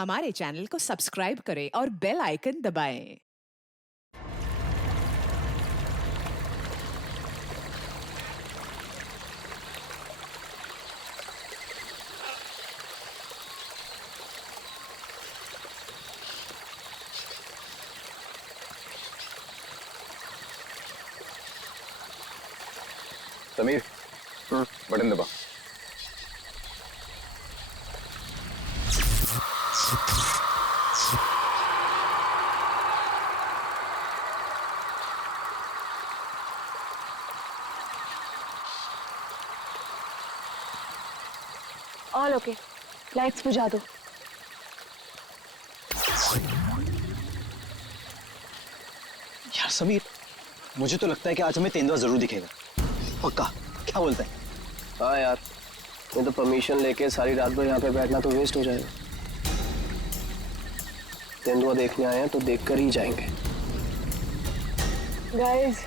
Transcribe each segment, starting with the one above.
हमारे चैनल को सब्सक्राइब करें और बेल आइकन दबाएं। समीर, बटन दबा। ऑल ओके, लाइट्स बुझा दो। यार समीर, मुझे तो लगता है कि आज हमें तेंदुआ जरूर दिखेगा। पक्का? क्या बोलता है? हाँ यार, मैं तो परमिशन लेके सारी रात भर यहाँ पे बैठना तो वेस्ट हो जाएगा। तेंदुआ देखने आए हैं तो देखकर ही जाएंगे। गाइस,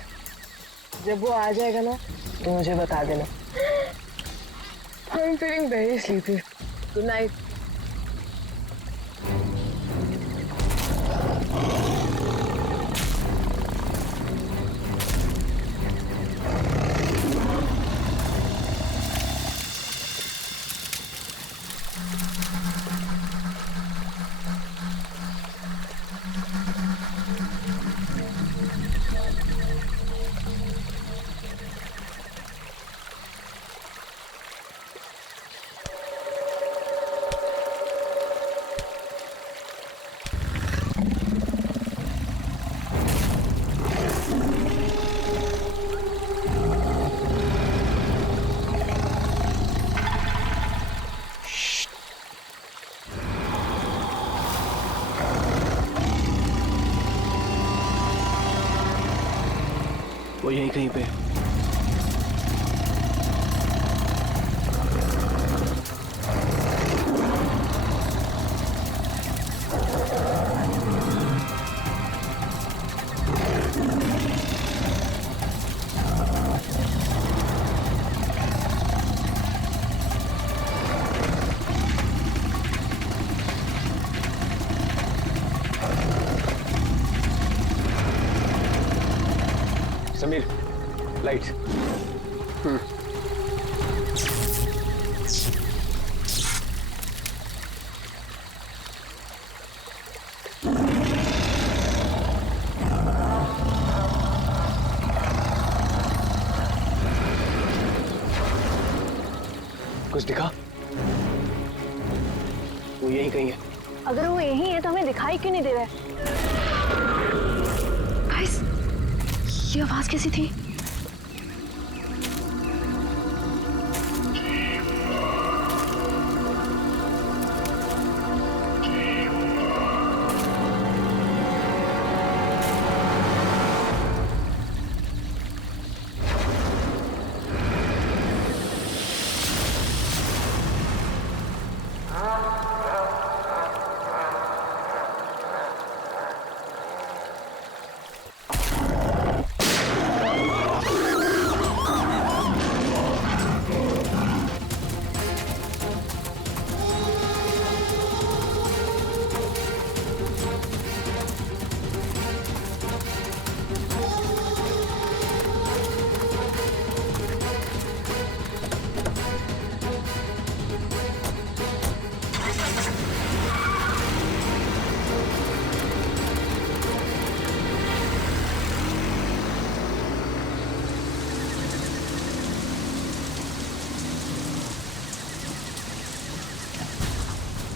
जब वो आ जाएगा ना तो मुझे बता देना। I'm feeling very sleepy. Good night. वो यहीं कहीं पे है। समीर, लाइट्स। कुछ दिखा? वो यहीं कहीं है। अगर वो यही है तो हमें दिखाई क्यों नहीं दे रहा है? गाइस, ये आवाज कैसी थी?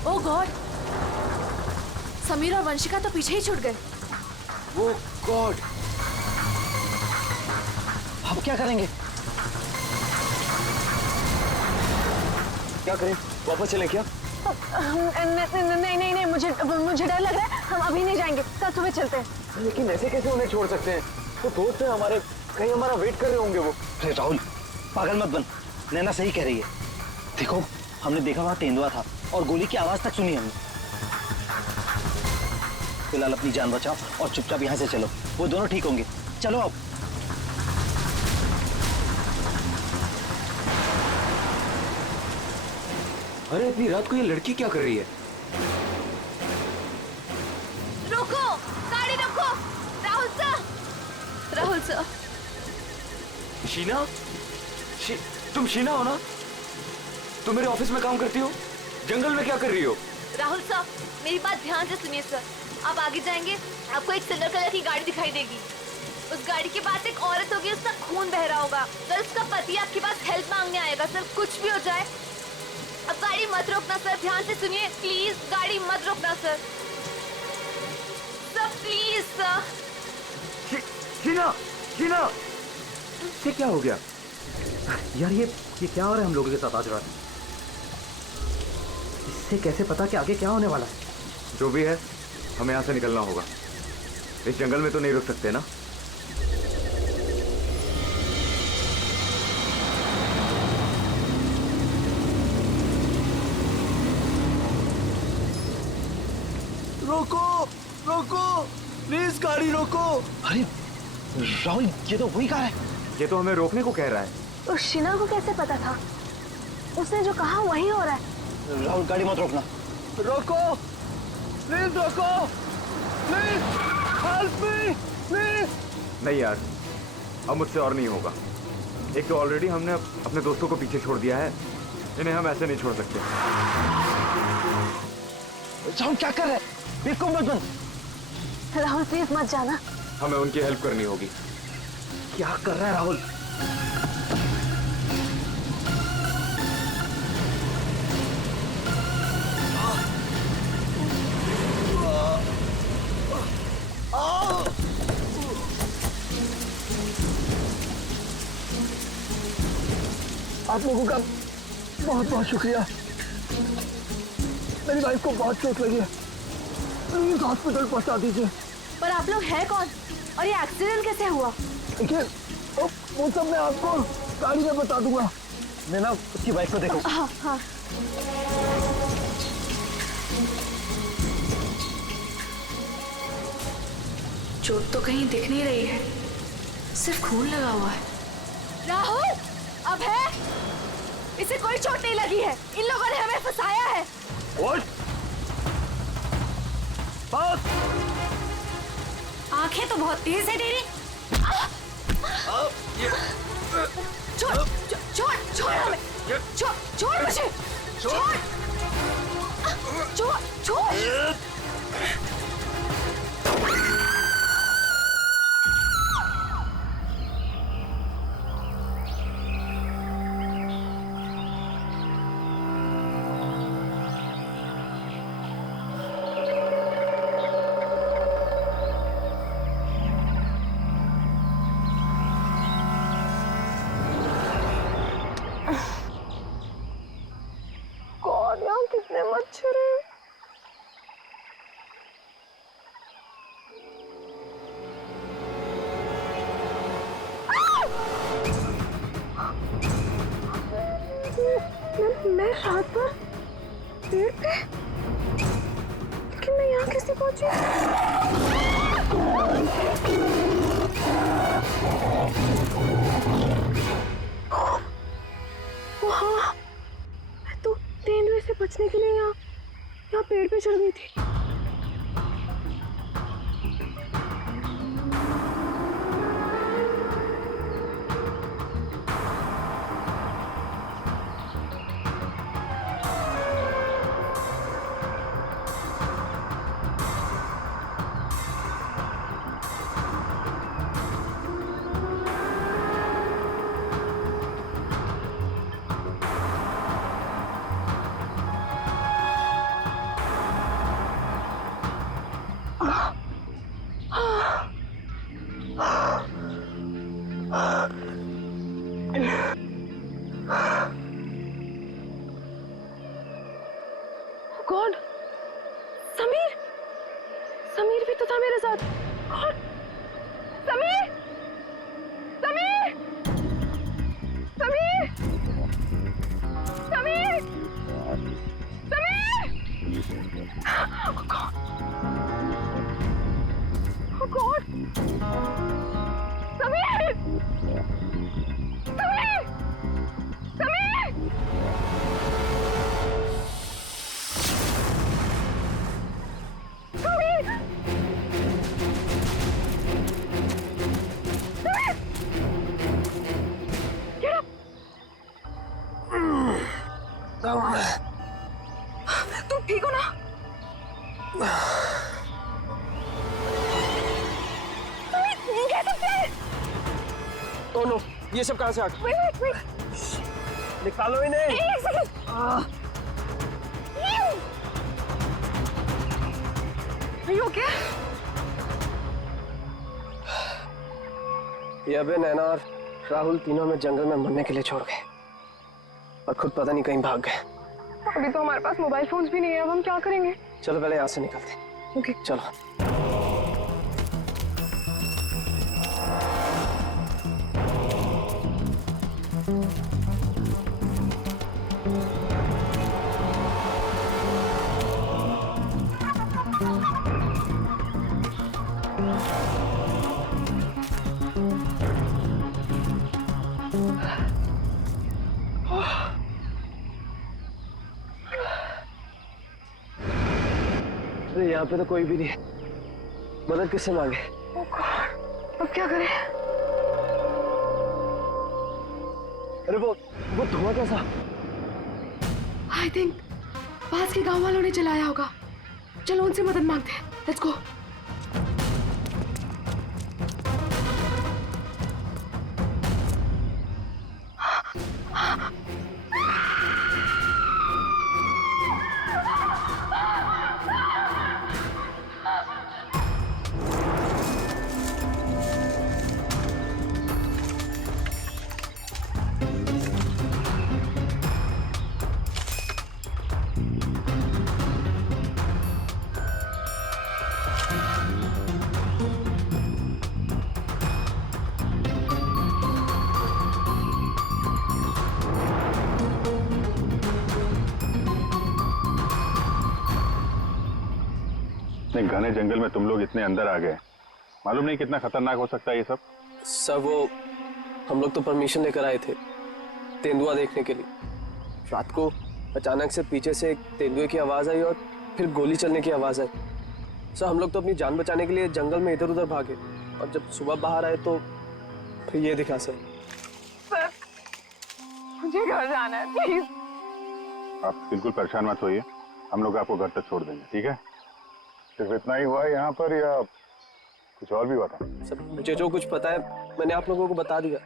ओह गॉड, समीर और वंशिका तो पीछे ही छूट गए। वो गॉड, अब क्या करेंगे? क्या करें? वापस चलें क्या? नहीं नहीं नहीं, मुझे डर लग रहा है। हम अभी नहीं जाएंगे, कल सुबह चलते हैं। लेकिन ऐसे कैसे उन्हें छोड़ सकते हैं? वो दोस्त हैं हमारे, कहीं हमारा वेट कर रहे होंगे वो। अरे राहुल, पागल मत बन। नैना सही कह रही है। देखो, हमने देखा वहां तेंदुआ था और गोली की आवाज तक सुनी हमने। फिलहाल अपनी जान बचाओ और चुपचाप यहाँ से चलो, वो दोनों ठीक होंगे। चलो अब। अरे इतनी रात को ये लड़की क्या कर रही है? रोको, गाड़ी रोको। Rahul sir, Rahul sir. शीना, तुम शीना हो ना? तुम मेरे ऑफिस में काम करती हो? जंगल में क्या कर रही हो? राहुल सर, मेरी बात ध्यान से सुनिए सर। आप आगे जाएंगे, आपको एक सिल्वर कलर की गाड़ी दिखाई देगी। उस गाड़ी के पास एक औरत होगी, उसका खून बह रहा होगा। सर, उसका पति आपके पास हेल्प मांगने आएगा। सर, कुछ भी हो जाए, अब गाड़ी मत रोकना सर। ध्यान से सुनिए प्लीज, गाड़ी मत रोकना sir. Sir please sir. Sheena, Sheena, ये क्या हो गया यार? ये क्या हो रहा है हम लोगों के साथ आज रात? इससे कैसे पता कि आगे क्या होने वाला है? जो भी है, हमें यहाँ से निकलना होगा। इस जंगल में तो नहीं रुक सकते ना। रोको, रोको, प्लीज गाड़ी रोको। अरे राहुल, ये तो वही कार है। ये तो हमें रोकने को कह रहा है। तो शीना को कैसे पता था? उसने जो कहा वही हो रहा है। राहुल, गाड़ी मत रोकना। रोको, प्लीज रोको, प्लीज हेल्प मी, प्लीज। नहीं यार, अब मुझसे और नहीं होगा। एक तो ऑलरेडी हमने अपने दोस्तों को पीछे छोड़ दिया है, इन्हें हम ऐसे नहीं छोड़ सकते। राहुल क्या कर रहे हैं? बिल्कुल मत बन। राहुल प्लीज मत जाना। हमें उनकी हेल्प करनी होगी। क्या कर रहा है राहुल? आप लोगों का बहुत बहुत शुक्रिया। मेरी वाइफ को बहुत चोट लगी है, प्लीज हॉस्पिटल पहुंचा दीजिए। पर आप लोग हैं कौन और ये एक्सीडेंट कैसे हुआ? देखिए, वो सब मैं आपको गाड़ी में बता दूंगा। मैं ना उसकी वाइफ को देखो। हाँ हाँ। चोट तो कहीं दिख नहीं रही है, सिर्फ खून लगा हुआ है। राहुल, अब है, इसे कोई चोट नहीं लगी है। इन लोगों ने हमें फंसाया है। बस। आंखें तो बहुत तेज है तेरी। छोड़, छोड़, छोड़ हमें, छोड़, छोड़ मुझे, छोड़, छोड़, छोड़। गॉड, यहाँ कितने मच्छर हैं। मैं रात पर पेड़ पे, लेकिन मैं यहाँ कैसे पहुंची? वहाँ मैं तो तेंदुए से बचने के लिए यहाँ पेड़ पे चढ़ गई थी। गॉड, समीर, समीर भी तो था मेरे साथ। God, Sameer, Sameer, Sameer, Sameer, Sameer. Oh God, oh God, Sameer, Sameer, Sameer. Sameer! ठीक हो ना? ये कह सकते हैं? ओ नो, ये सब कहाँ से आ गया? Wait. निकालो इन्हें। एक सेकंड। Are you okay? ये अबे, नैना और राहुल तीनों में जंगल में मरने के लिए छोड़ गए और खुद पता नहीं कहीं भाग गए। अभी तो हमारे पास मोबाइल फोन्स भी नहीं है, अब हम क्या करेंगे? चलो पहले यहाँ से निकलते हैं। ओके चलो। अरे यहाँ पे तो कोई भी नहीं है, मदद किससे मांगे? अब क्या करें? अरे वो धुआं कैसा? आई थिंक पास के गांव वालों ने चलाया होगा। चलो उनसे मदद मांगते हैं। Let's go. इतने घने जंगल में तुम लोग इतने अंदर आ गए, मालूम नहीं कितना खतरनाक हो सकता है ये सब। सर वो हम लोग तो परमिशन लेकर आए थे तेंदुआ देखने के लिए। रात को अचानक से पीछे से एक तेंदुए की आवाज आई और फिर गोली चलने की आवाज आई। सर हम लोग तो अपनी जान बचाने के लिए जंगल में इधर उधर भागे और जब सुबह बाहर आए तो फिर ये दिखा सर। मुझे घर जाना है, प्लीज। आप बिल्कुल परेशान मत होइए, हम लोग आपको घर तक छोड़ देंगे, ठीक है? सिर्फ इतना ही हुआ है यहाँ पर या कुछ और भी हुआ था? सर मुझे जो कुछ पता है मैंने आप लोगों को बता दिया।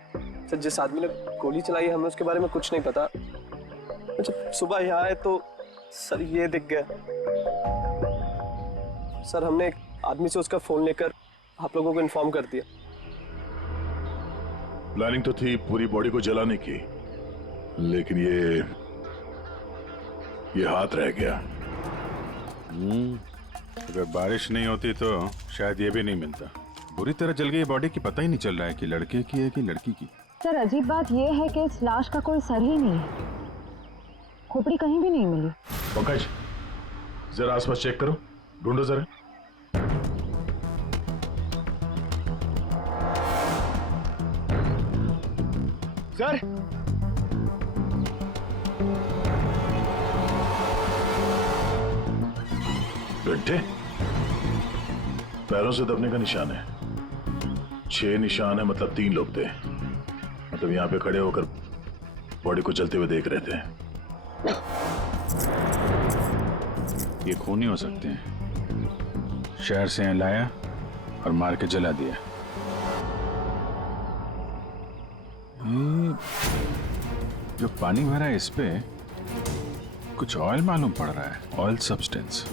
सर जिस आदमी ने गोली चलाई है हमें उसके बारे में कुछ नहीं पता। जब सुबह यहाँ आए तो सर ये दिख गया। सर हमने एक आदमी से उसका फोन लेकर आप लोगों को इन्फॉर्म कर दिया। प्लानिंग तो थी पूरी बॉडी को जलाने की, लेकिन ये हाथ रह गया। अगर बारिश नहीं होती तो शायद ये भी नहीं मिलता। बुरी तरह जल गई बॉडी की, पता ही नहीं चल रहा है कि लड़के की है कि लड़की की। सर अजीब बात यह है कि इस लाश का कोई सर ही नहीं है, खोपड़ी कहीं भी नहीं मिली। पंकज जरा आसपास चेक करो, ढूंढो जरा। सर गड्ढे, पैरों से दबने का निशान है। 6 निशान है, मतलब 3 लोग थे। मतलब यहाँ पे खड़े होकर बॉडी को जलते हुए देख रहे थे। ये खूनी हो सकते हैं। शहर से यहाँ लाया और मार के जला दिया। जो पानी भरा है इस पे कुछ ऑयल मालूम पड़ रहा है, ऑयल सब्सटेंस।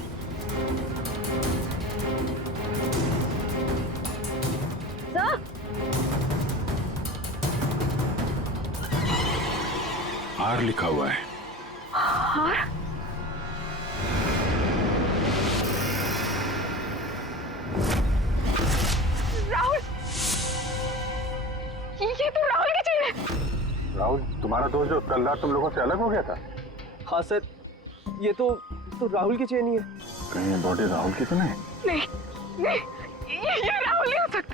आर लिखा हुआ है। और राहुल, ये तो राहुल की चेन है। राहुल तुम्हारा दोस्त जो कल रात तुम लोगों से अलग हो गया था? हाँ सर, ये तो राहुल की चेन ही है। कहीं ये बॉडी राहुल की तो नहीं? नहीं नहीं, ये राहुल नहीं हो सकता।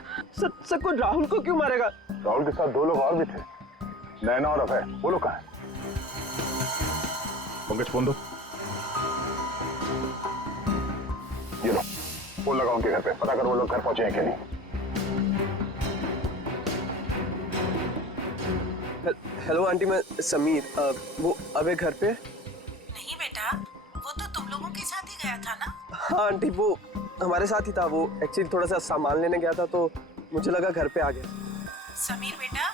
सर कोई राहुल को क्यों मारेगा? राहुल के साथ 2 लोग और भी थे, नैना और अभय। वो लोग कहाँ हैं? पंकज फोन दो। ये लो, फोन लगाओ उनके घर पे, पता करो वो लोग घर पहुंचे हैं कि नहीं। हेलो आंटी, मैं समीर। वो अबे घर पे? नहीं बेटा, वो तो तुम लोगों के साथ साथ ही गया था ना? हाँ आंटी, वो हमारे साथ ही था। वो एक्चुअली थोड़ा सा सामान लेने गया था तो मुझे लगा घर पे आ गया। समीर बेटा,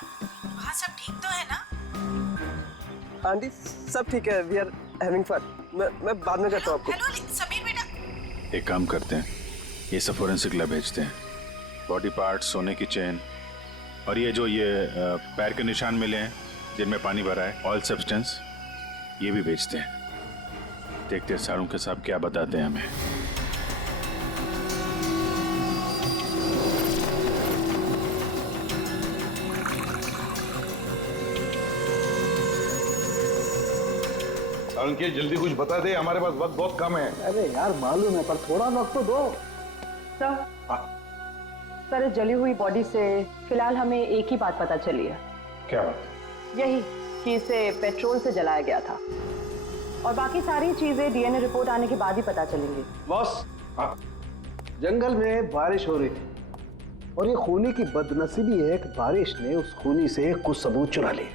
वहाँ सब ठीक तो है ना? आंटी सब ठीक है, वी आर हैविंग फन। मैं बाद में करता हूँ आपको। हेलो समीर बेटा। एक काम करते हैं, ये सब फोरेंसिक लैब भेजते हैं। बॉडी पार्ट, सोने की चेन और ये जो पैर के निशान मिले हैं जिनमें पानी भरा है, ऑयल सब्सटेंस, ये भी भेजते हैं। देखते हैं सारुंके साहब क्या बताते हैं हमें। सारुंके जल्दी कुछ बता दे, हमारे पास वक्त बहुत कम है। अरे यार मालूम है, पर थोड़ा वक्त तो दो। सर, इस जली हुई बॉडी से फिलहाल हमें एक ही बात पता चली है। क्या बात? यही कि इसे पेट्रोल से जलाया गया था, और बाकी सारी चीजें डीएनए रिपोर्ट आने के बाद ही पता चलेंगी। बॉस, जंगल में बारिश हो रही थी और ये खूनी की बदनसीबी है कि बारिश ने उस खूनी से कुछ सबूत चुरा लिए।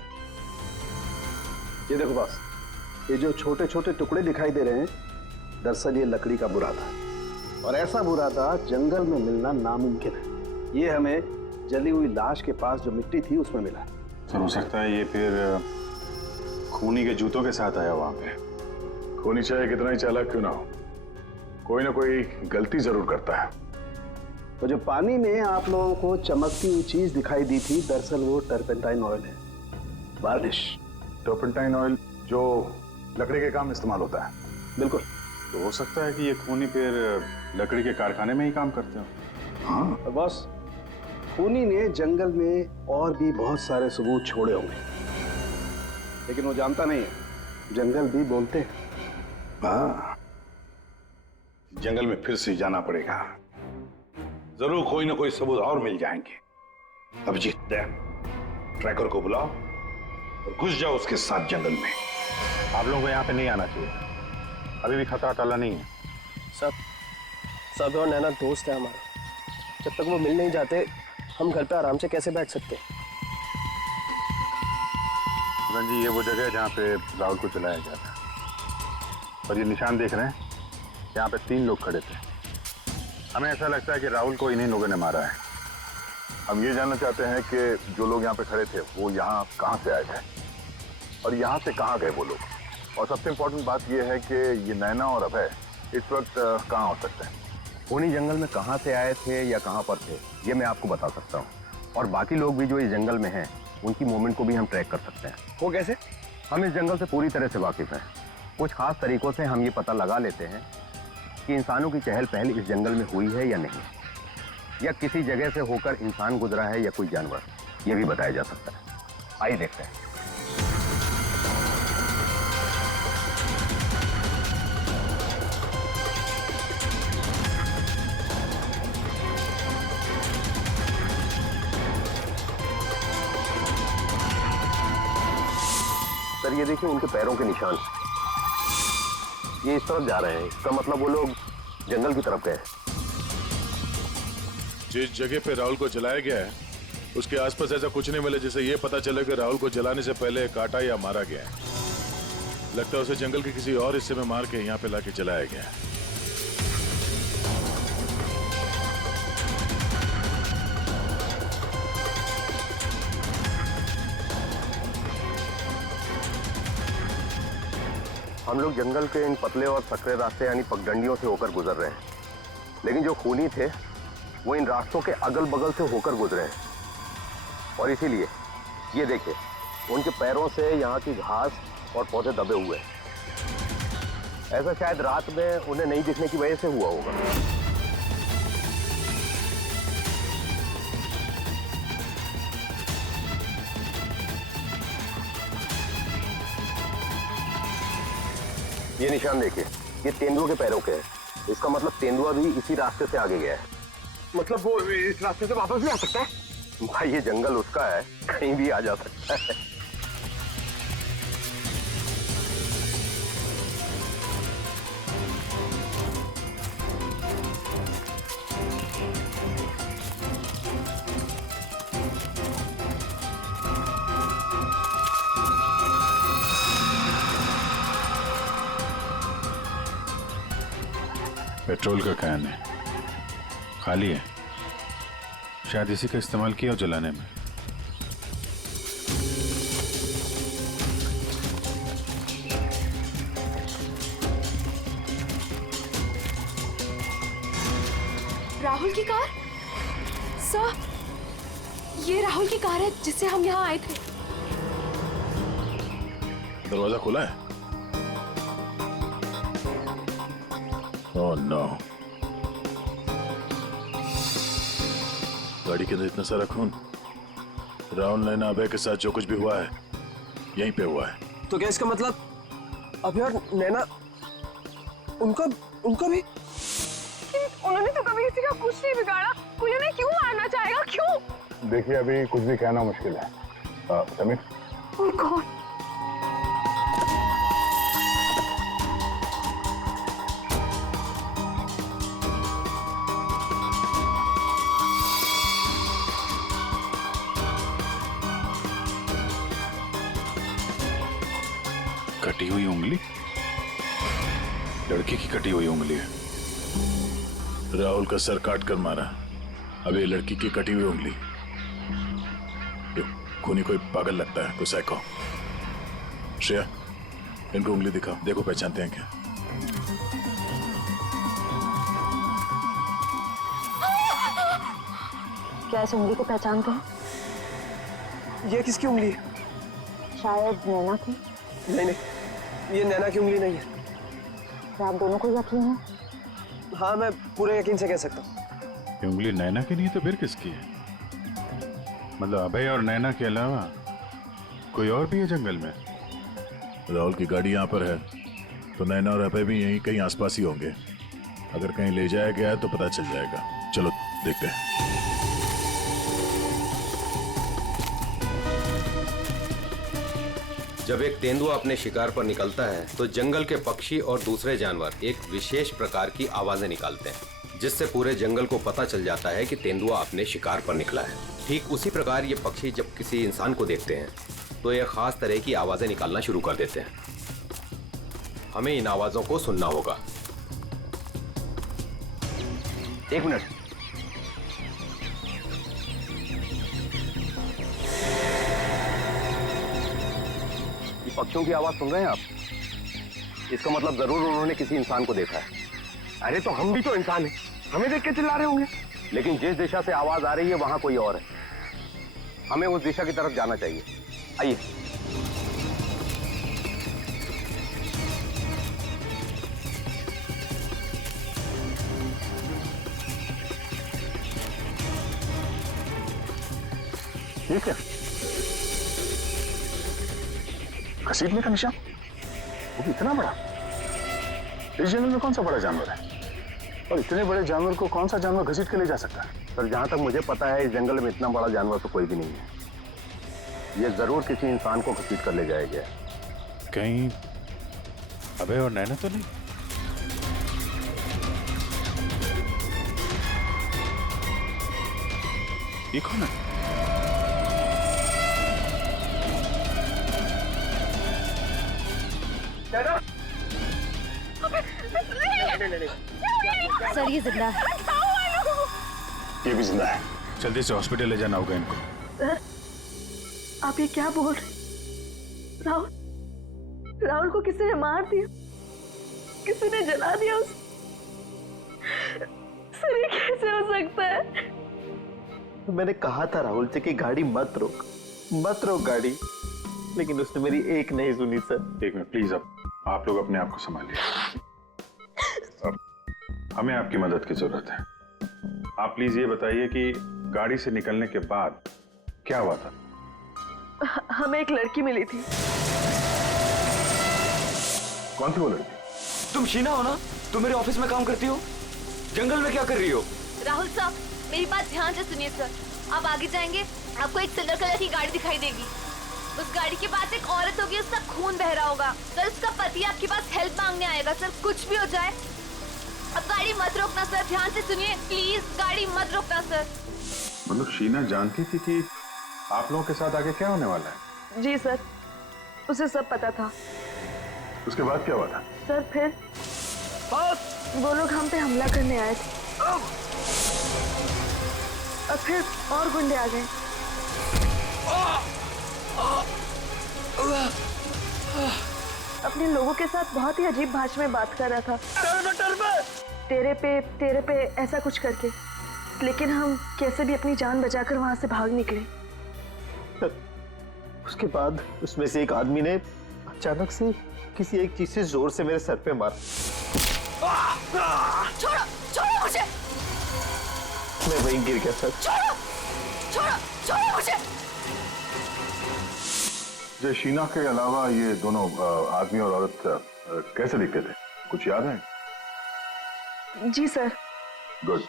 ये देखो बॉस, ये जो छोटे छोटे टुकड़े दिखाई दे रहे हैं, दरअसल ये लकड़ी का बुरादा, और ऐसा बुरादा जंगल में मिलना नामुमकिन है। ये हमें जली हुई लाश के पास जो मिट्टी थी उसमें मिला। तो हो सकता है ये फिर खूनी के जूतों के साथ आया वहां पे। खूनी चाहे कितना ही चालाक क्यों ना हो, कोई ना कोई गलती जरूर करता है। तो जो पानी में आप लोगों को चमकती हुई चीज दिखाई दी थी, दरअसल वो टर्पेंटाइन ऑयल है, वार्निश। टर्पेंटाइन ऑयल जो लकड़ी के काम में इस्तेमाल होता है। बिल्कुल। तो हो सकता है कि ये खूनी फिर लकड़ी के कारखाने में ही काम करते हो। हाँ। और बॉस, खूनी ने जंगल में और भी बहुत सारे सबूत छोड़े होंगे, लेकिन वो जानता नहीं है जंगल भी बोलते हैं। हाँ, जंगल में फिर से जाना पड़ेगा, जरूर कोई ना कोई सबूत और मिल जाएंगे। अभिजीत, ट्रैकर को बुलाओ और घुस जाओ उसके साथ जंगल में। आप लोगों को यहाँ पे नहीं आना चाहिए, अभी भी खतरा टला नहीं है। सब और नैना दोस्त है हमारा, जब तक वो मिल नहीं जाते हम घर पे आराम से कैसे बैठ सकते? जी, ये वो जगह है जहाँ पे राहुल को चलाया गया था, और ये निशान देख रहे हैं, यहाँ पे 3 लोग खड़े थे। हमें ऐसा लगता है कि राहुल को इन्हीं लोगों ने मारा है। हम ये जानना चाहते हैं कि जो लोग यहाँ पे खड़े थे वो यहाँ कहाँ से आए थे और यहाँ से कहाँ गए वो लोग, और सबसे इम्पोर्टेंट बात ये है कि ये नैना और अभय इस वक्त कहाँ हो सकते हैं। खूनी जंगल में कहाँ से आए थे या कहाँ पर थे ये मैं आपको बता सकता हूँ, और बाकी लोग भी जो इस जंगल में हैं उनकी मूवमेंट को भी हम ट्रैक कर सकते हैं। वो कैसे? हम इस जंगल से पूरी तरह से वाकिफ हैं। कुछ खास तरीकों से हम ये पता लगा लेते हैं कि इंसानों की चहल पहल इस जंगल में हुई है या नहीं, या किसी जगह से होकर इंसान गुजरा है या कोई जानवर, ये भी बताया जा सकता है। आइए देखते हैं। सर, ये देखिए उनके पैरों के निशान, ये इस तरफ जा रहे हैं। इसका मतलब वो लोग जंगल की तरफ गए। जिस जगह पे राहुल को जलाया गया है उसके आसपास ऐसा कुछ नहीं मिला जिससे ये पता चले कि राहुल को जलाने से पहले काटा या मारा गया है। लगता है उसे जंगल के किसी और हिस्से में मार के यहाँ पे लाके जलाया गया है। हम लोग जंगल के इन पतले और सकरे रास्ते यानी पगडंडियों से होकर गुजर रहे हैं, लेकिन जो खूनी थे वो इन रास्तों के अगल बगल से होकर गुजरे हैं, और इसीलिए ये देखिए उनके पैरों से यहाँ की घास और पौधे दबे हुए हैं। ऐसा शायद रात में उन्हें नहीं दिखने की वजह से हुआ होगा। ये निशान देखिए, ये तेंदुआ के पैरों के हैं। इसका मतलब तेंदुआ भी इसी रास्ते से आगे गया है। मतलब वो इस रास्ते से वापस भी आ सकता है? भाई ये जंगल उसका है, कहीं भी आ जा सकता है। पेट्रोल का कैन है, खाली है। शायद इसी का इस्तेमाल किया हो जलाने में। राहुल की कार? सर, ये राहुल की कार है जिससे हम यहाँ आए थे। दरवाजा खुला है? Oh no. गाड़ी के अंदर इतना सारा खून। राहुल नैना अभय के साथ जो कुछ भी हुआ है यहीं पे हुआ है। तो क्या इसका मतलब अभय और नैना उनका भी? उन्होंने तो कभी किसी का कुछ नहीं बिगाड़ा, कोई उन्हें क्यों मारना चाहेगा, क्यों? देखिए अभी कुछ भी कहना मुश्किल है। Sameer, Oh God. कटी हुई उंगली? लड़की की कटी हुई उंगली है। राहुल का सर काट कर मारा, अब ये लड़की की कटी हुई उंगली। खूनी कोई पागल लगता है, कोई साइको। श्रेया, इनको उंगली दिखाओ, देखो पहचानते हैं क्या। क्या इस उंगली को पहचानते हैं? ये किसकी उंगली है? शायद नैना की। नहीं, ये नैना की उंगली नहीं है। क्या आप दोनों को यकीन है? हाँ, मैं पूरे यकीन से कह सकता हूँ। ये उंगली नैना की नहीं है तो फिर किसकी है? मतलब अभय और नैना के अलावा कोई और भी है जंगल में? राहुल की गाड़ी यहाँ पर है तो नैना और अभय भी यहीं कहीं आसपास ही होंगे। अगर कहीं ले जाया गया है तो पता चल जाएगा। चलो देखते हैं। जब एक तेंदुआ अपने शिकार पर निकलता है तो जंगल के पक्षी और दूसरे जानवर एक विशेष प्रकार की आवाजें निकालते हैं, जिससे पूरे जंगल को पता चल जाता है कि तेंदुआ अपने शिकार पर निकला है। ठीक उसी प्रकार ये पक्षी जब किसी इंसान को देखते हैं तो ये खास तरह की आवाजें निकालना शुरू कर देते हैं। हमें इन आवाजों को सुनना होगा। एक मिनट, ये पक्षियों की आवाज सुन रहे हैं आप? इसका मतलब जरूर उन्होंने किसी इंसान को देखा है। अरे तो हम भी तो इंसान हैं, हमें देख के चिल्ला रहे होंगे। लेकिन जिस दिशा से आवाज आ रही है वहां कोई और है, हमें उस दिशा की तरफ जाना चाहिए। आइए। ये क्या? घसीटने का निशान? वो भी इतना बड़ा? इस जंगल में कौन सा बड़ा जानवर है? और इतने बड़े जानवर को कौन सा जानवर घसीट के ले जा सकता है? सर, जहां तक मुझे पता है इस जंगल में इतना बड़ा जानवर तो कोई भी नहीं है। ये जरूर किसी इंसान को घसीट कर ले जाया गया है। कहीं अभय और नैना तो नहीं? ये कौन है? सर, ये जिंदा है। ये भी जिंदा है। जल्दी से हॉस्पिटल ले जाना होगा इनको। सर, आप ये क्या बोल रहे? राहुल को किसी ने मार दिया, किसी ने जला दिया उसे। सर, ये कैसे हो सकता है? मैंने कहा था राहुल से कि गाड़ी मत रोक गाड़ी, लेकिन उसने मेरी एक नहीं सुनी सर। एक मिनट प्लीज, अब आप लोग अपने आप को संभालिए। अब हमें आपकी मदद की जरूरत है। आप प्लीज ये बताइए कि गाड़ी से निकलने के बाद क्या हुआ था? हमें एक लड़की मिली थी। कौन थी वो लड़की? तुम शीना हो ना? तुम मेरे ऑफिस में काम करती हो? जंगल में क्या कर रही हो? राहुल साहब, मेरी बात ध्यान से सुनिए सर। आप आगे जाएंगे, आपको एक सिल्वर कलर की गाड़ी दिखाई देगी। उस गाड़ी के पास एक औरत होगी, उसका खून बह रहा होगा। सर, उसका पति आपके पास हेल्प मांगने आएगा। सर, कुछ भी हो जाए अब गाड़ी मत रोकना सर। ध्यान से सुनिए प्लीज, गाड़ी मत रोकना सर। मतलब शीना जानती थी कि आप लोगों के साथ आगे क्या होने वाला है? जी सर, उसे सब पता था। उसके बाद क्या हुआ था? सर, फिर बस वो लोग हम पे हमला करने आए थे और फिर और गुंडे आ गए। अपने लोगों के साथ बहुत ही अजीब भाषा में बात कर रहा था, तेरे पे ऐसा कुछ करके। लेकिन हम कैसे भी अपनी जान बचाकर वहां से भाग निकले। उसके बाद उसमें से एक आदमी ने अचानक से किसी एक चीज से जोर से मेरे सर पे मारा। छोड़ो छोड़ो मुझे, मैं वहीं गिर गया सर। छोड़ो छोड़ो छोड़ो मुझे। जो शीना के अलावा ये दोनों आदमी और औरत कैसे दिखते थे, कुछ याद है? जी सर। गुड।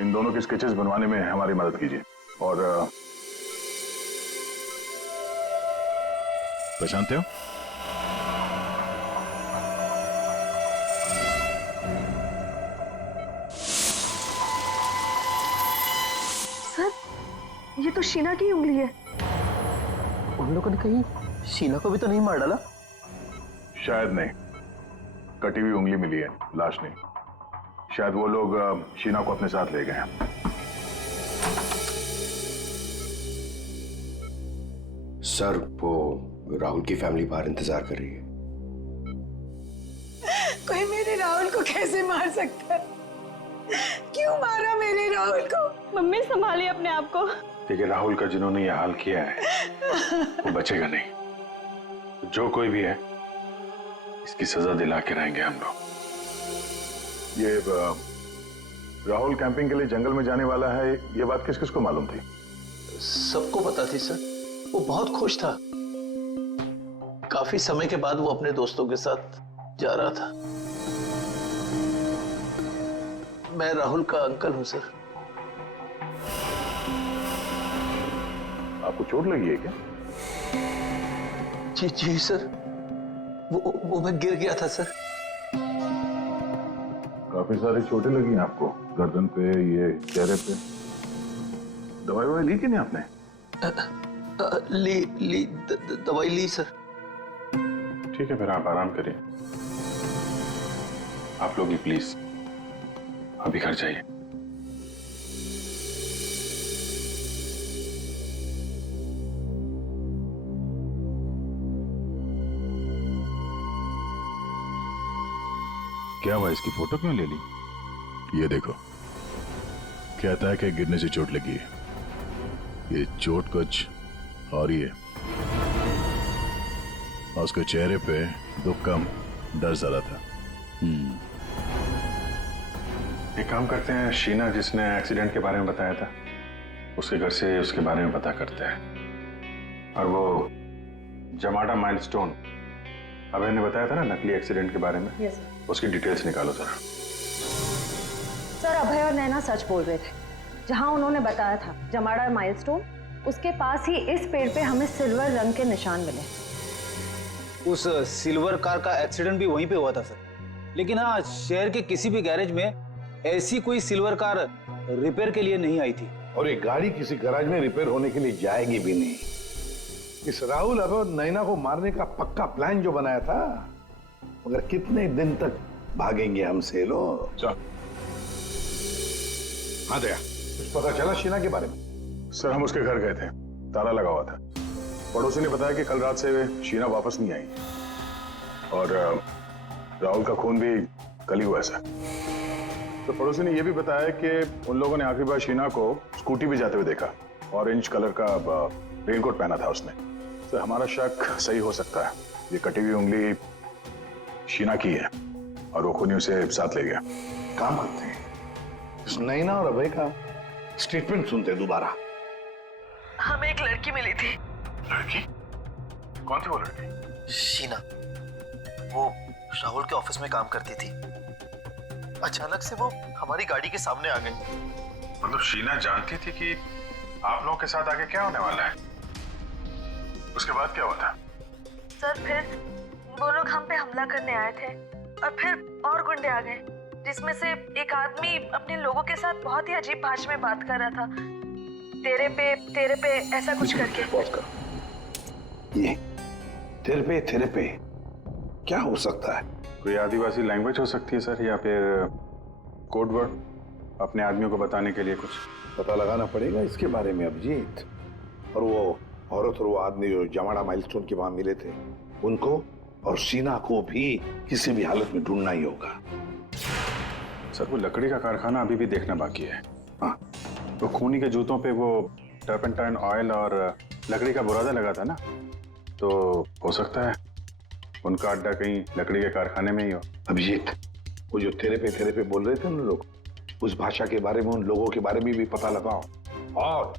इन दोनों के स्केचेस बनवाने में हमारी मदद कीजिए। और पहचानते हो? सर ये तो शीना की उंगली है। उन लोगों ने कहीं शीना को भी तो नहीं मार डाला? शायद नहीं, कटी हुई उंगली मिली है, लाश नहीं। शायद वो लोग शीना को अपने साथ ले गए हैं। सर वो राहुल की फैमिली बाहर इंतजार कर रही है। कोई मेरे राहुल को कैसे मार सकता है? क्यों मारा मेरे राहुल को? मम्मी संभालिए अपने आप को। देखिए, राहुल का जिन्होंने ये हाल किया है वो बचेगा नहीं। जो कोई भी है इसकी सजा दिला के रहेंगे हम लोग। ये राहुल कैंपिंग के लिए जंगल में जाने वाला है, ये बात किस किस को मालूम थी? सबको पता थी सर। वो बहुत खुश था। काफी समय के बाद वो अपने दोस्तों के साथ जा रहा था। मैं राहुल का अंकल हूं सर। आपको चोट लगी है क्या? जी जी सर, वो मैं गिर गया था सर। काफी सारी चोटें लगी हैं आपको, गर्दन पे, ये चेहरे पे। दवाई ववाई ली कि नहीं आपने? दवाई ली सर। ठीक है, फिर आप आराम करिए। आप लोग भी प्लीज अभी घर जाइए। क्या हुआ, इसकी फोटो क्यों ले ली? ये देखो, कहता है कि गिरने से चोट लगी है। ये चोट कुछ और ही है। और उसके चेहरे पे दुख कम, डर ज्यादा था। एक काम करते हैं, शीना जिसने एक्सीडेंट के बारे में बताया था उसके घर से उसके बारे में पता करते हैं। और वो जमाडा माइलस्टोन अभय ने बताया था ना, नकली एक्सीडेंट के बारे में, yes, sir. उसकी डिटेल्स निकालो जरा। सर अभय और नैना सच बोल रहे थे। जहां उन्होंने बताया था जमाड़ा माइलस्टोन, उसके पास ही इस पेड़ पे हमें सिल्वर रंग के निशान मिले। उस सिल्वर कार का एक्सीडेंट भी वहीं पे हुआ था सर। लेकिन हाँ, शहर के किसी भी गैरेज में ऐसी कोई सिल्वर कार रिपेयर के लिए नहीं आई थी। और ये गाड़ी किसी गैराज में रिपेयर होने के लिए जाएगी भी नहीं। इस राहुल अब नैना को मारने का पक्का प्लान जो बनाया था, मगर कितने दिन तक भागेंगे हमसे लोग? चल। हाँ दया, कुछ पता चला शीना के बारे में? सर हम उसके घर गए थे, ताला लगा हुआ था। पड़ोसी ने बताया कि कल रात से शीना वापस नहीं आई और राहुल का खून भी कल ही हुआ ऐसा। तो पड़ोसी ने यह भी बताया कि उन लोगों ने आखिरी बार शीना को स्कूटी पे जाते हुए देखा। ऑरेंज कलर का रेनकोट पहना था उसने। तो हमारा शक सही हो सकता है, ये कटी हुई उंगली शीना की है और वो खूनी उसे साथ ले गया। काम करते हैं, इस नैना और अभय का स्टेटमेंट सुनते हैं दोबारा। हमें एक लड़की मिली थी। लड़की? कौन थी वो लड़की? शीना। वो राहुल के ऑफिस में काम करती थी। अचानक से वो हमारी गाड़ी के सामने आ गई। मतलब शीना जानती थी कि आप लोगों के साथ आगे क्या होने वाला है? उसके बाद क्या हुआ था? सर फिर वो लोग हम पे हमला करने आए थे और फिर और गुंडे आ गए, जिसमें से एक आदमी अपने लोगों के साथ बहुत ही अजीब भाषा में बात कर रहा था, तेरे पे ऐसा कुछ करके। पॉज कर। ये तेरे पे क्या हो सकता है? कोई आदिवासी लैंग्वेज हो सकती है सर, या फिर कोड वर्ड अपने आदमियों को बताने के लिए कुछ? पता लगाना पड़ेगा इसके बारे में अभिजीत। और वो औरत और वो आदमी जो जमाड़ा माइलस्टोन के वहां मिले थे, उनको और शीना को भी किसी भी हालत में ढूंढना ही होगा। सर वो लकड़ी का कारखाना अभी भी देखना बाकी है। हाँ, तो खूनी के जूतों पे वो टर्पेंटाइन ऑयल और लकड़ी का बुरादा लगा था ना, तो हो सकता है उनका अड्डा कहीं लकड़ी के कारखाने में ही हो। अभिजीत, वो जो तेरे पे बोल रहे थे उन लोग, उस भाषा के बारे में, उन लोगों के बारे में भी पता लगाओ, और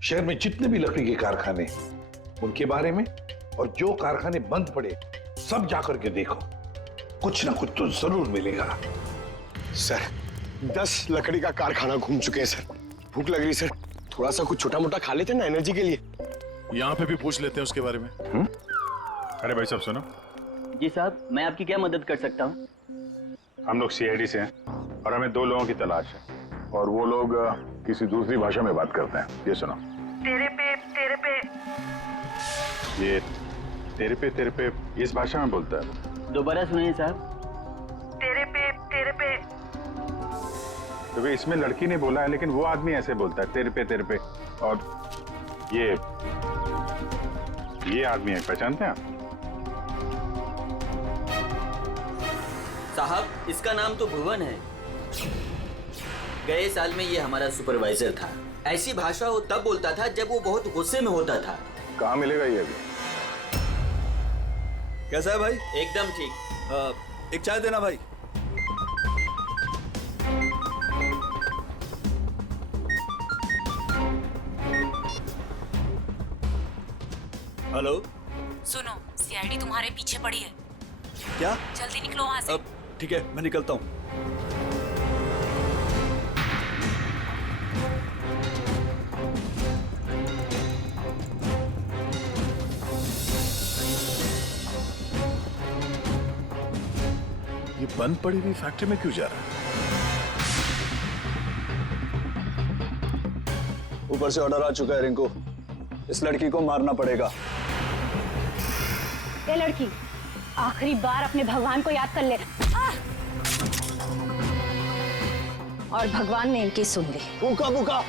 शहर में जितने भी लकड़ी के कारखाने उनके बारे में, और जो कारखाने बंद पड़े सब जाकर के देखो, कुछ ना कुछ तो जरूर मिलेगा। सर 10 लकड़ी का कारखाना घूम चुके हैं सर। भूख लग रही सर, थोड़ा सा कुछ छोटा मोटा खा लेते ना एनर्जी के लिए। यहाँ पे भी पूछ लेते हैं उसके बारे में। अरे भाई साहब सुनो। जी साहब, मैं आपकी क्या मदद कर सकता हूँ? हम लोग सीआईडी से हैं और हमें 2 लोगों की तलाश है, और वो लोग किसी दूसरी भाषा में बात करते हैं। ये सुनो। तेरे पे ये तेरे पे इस भाषा में बोलता है। दोबारा सुनिए साहब। तेरे पे क्योंकि इसमें लड़की ने बोला है, लेकिन वो आदमी ऐसे बोलता है तेरे पे। और ये आदमी है, पहचानते हैं आप? साहब, इसका नाम तो भुवन है। गए साल में ये हमारा सुपरवाइजर था। ऐसी भाषा वो तब बोलता था जब वो बहुत गुस्से में होता था। कहाँ मिलेगा ये अभी? कैसा है भाई? एकदम ठीक। एक चाय देना भाई। हेलो, सुनो, सीआईडी तुम्हारे पीछे पड़ी है। क्या? जल्दी निकलो वहां से। ठीक है, मैं निकलता हूँ। ये बंद पड़ी हुई फैक्ट्री में क्यों जा रहा है? ऊपर से ऑर्डर आ चुका है रिंकू, इस लड़की को मारना पड़ेगा। ये लड़की, आखिरी बार अपने भगवान को याद कर ले। और भगवान ने इनकी सुन ली। भूखा भूखा।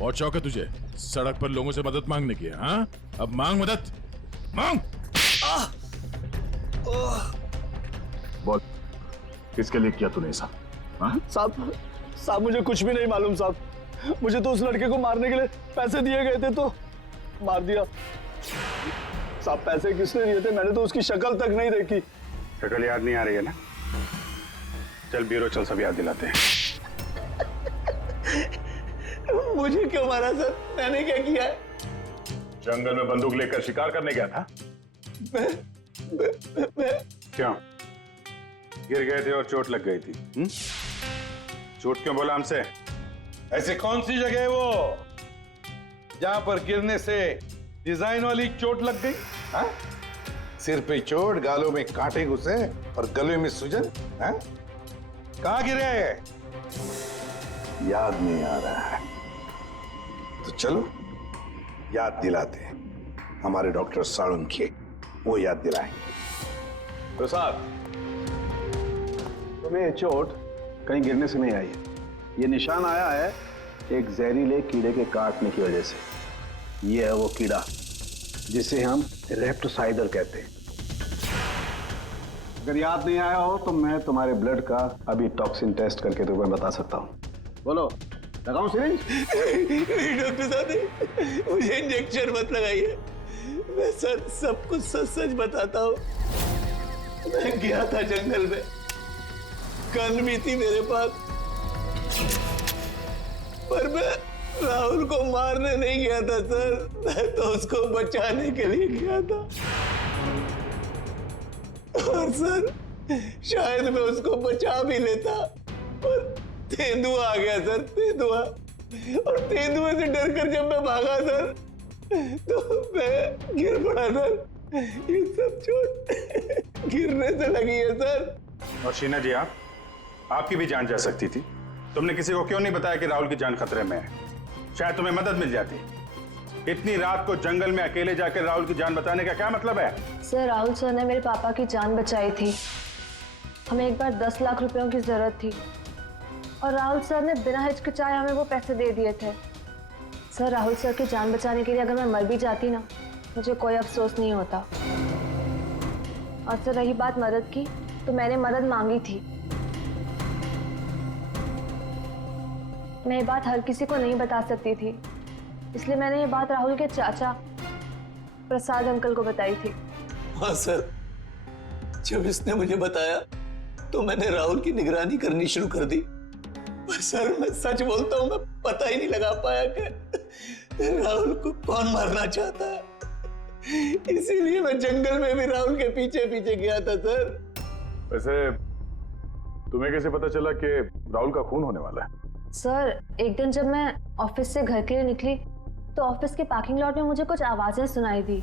बहुत शौक है तुझे सड़क पर लोगों से मदद मांगने की? हाँ, अब मांग मदद, मांग। बोल, किसके लिए किया तूने ऐसा? साहब मुझे कुछ भी नहीं मालूम साहब। मुझे तो उस लड़के को मारने के लिए पैसे दिए गए थे तो मार दिया। साहब पैसे किसने दिए थे? मैंने तो उसकी शक्ल तक नहीं देखी। शक्ल याद नहीं आ रही है ना? चल ब्यूरो चल, सब याद दिलाते हैं। मुझे क्यों मारा सर? मैंने क्या किया है? जंगल में बंदूक लेकर शिकार करने गया था? मैं क्यों? गिर गए थे और चोट लग गई थी? झूठ क्यों बोला हमसे? ऐसे कौन सी जगह है वो जहां पर गिरने से डिजाइन वाली चोट लग गई? हाँ? सिर पे चोट, गालों में कांटे घुसे और गले में सूजन? हाँ? कहां गिरे? याद नहीं आ रहा है तो चलो याद दिलाते हैं। हमारे डॉक्टर साळुंखे वो याद दिलाएंगे। तो साहब, तुम्हें ये चोट कहीं गिरने से नहीं आई है। ये निशान आया है एक जहरीले कीड़े के काटने की वजह से। ये है वो कीड़ा जिसे हम रेप्टोसाइडर कहते हैं। अगर याद नहीं आया हो तो मैं तुम्हारे ब्लड का अभी टॉक्सिन टेस्ट करके तुम्हें बता सकता हूँ। बोलो, लगाऊं सिरिंज? डॉक्टर साहब, मुझे इंजेक्शन मत लगाइए। मैं सर सब कुछ सच सच बताता हूँ। मैं गया था जंगल में, गन भी थी मेरे पास, पर मैं राहुल को मारने नहीं गया था सर, मैं तो उसको बचाने के लिए गया था। और सर शायद मैं उसको बचा भी लेता, पर तेंदुआ आ गया सर, तेंदुआ। और तेंदुए से डरकर जब मैं भागा सर, तो मैं गिर पड़ा सर। ये सब चोट गिरने से लगी है सर। और शीना जी, आपकी भी जान जा सकती थी। तुमने किसी को क्यों नहीं बताया कि राहुल की जान खतरे में है? शायद तुम्हें मदद मिल जाती। इतनी रात को जंगल में अकेले जाकर राहुल की जान बचाने का क्या मतलब है? सर, राहुल सर ने मेरे पापा की जान बचाई थी। हमें एक बार 10 लाख रुपयों की जरूरत थी और राहुल सर ने बिना हिचकिचाए हमें वो पैसे दे दिए थे। सर, राहुल सर की जान बचाने के लिए अगर मैं मर भी जाती ना, मुझे कोई अफसोस नहीं होता। और सर, रही बात मदद की, तो मैंने मदद मांगी थी। मैं ये बात हर किसी को नहीं बता सकती थी, इसलिए मैंने ये बात राहुल के चाचा प्रसाद अंकल को बताई थी। हाँ सर, जब इसने मुझे बताया तो मैंने राहुल की निगरानी करनी शुरू कर दी। पर सर, मैं सच बोलता हूँ, मैं पता ही नहीं लगा पाया कि राहुल को कौन मारना चाहता है। इसीलिए मैं जंगल में भी राहुल के पीछे पीछे गया था सर। वैसे तुम्हें कैसे पता चला कि राहुल का खून होने वाला है? सर, एक दिन जब मैं ऑफिस से घर के लिए निकली तो ऑफिस के पार्किंग लॉट में मुझे कुछ आवाजें सुनाई दी।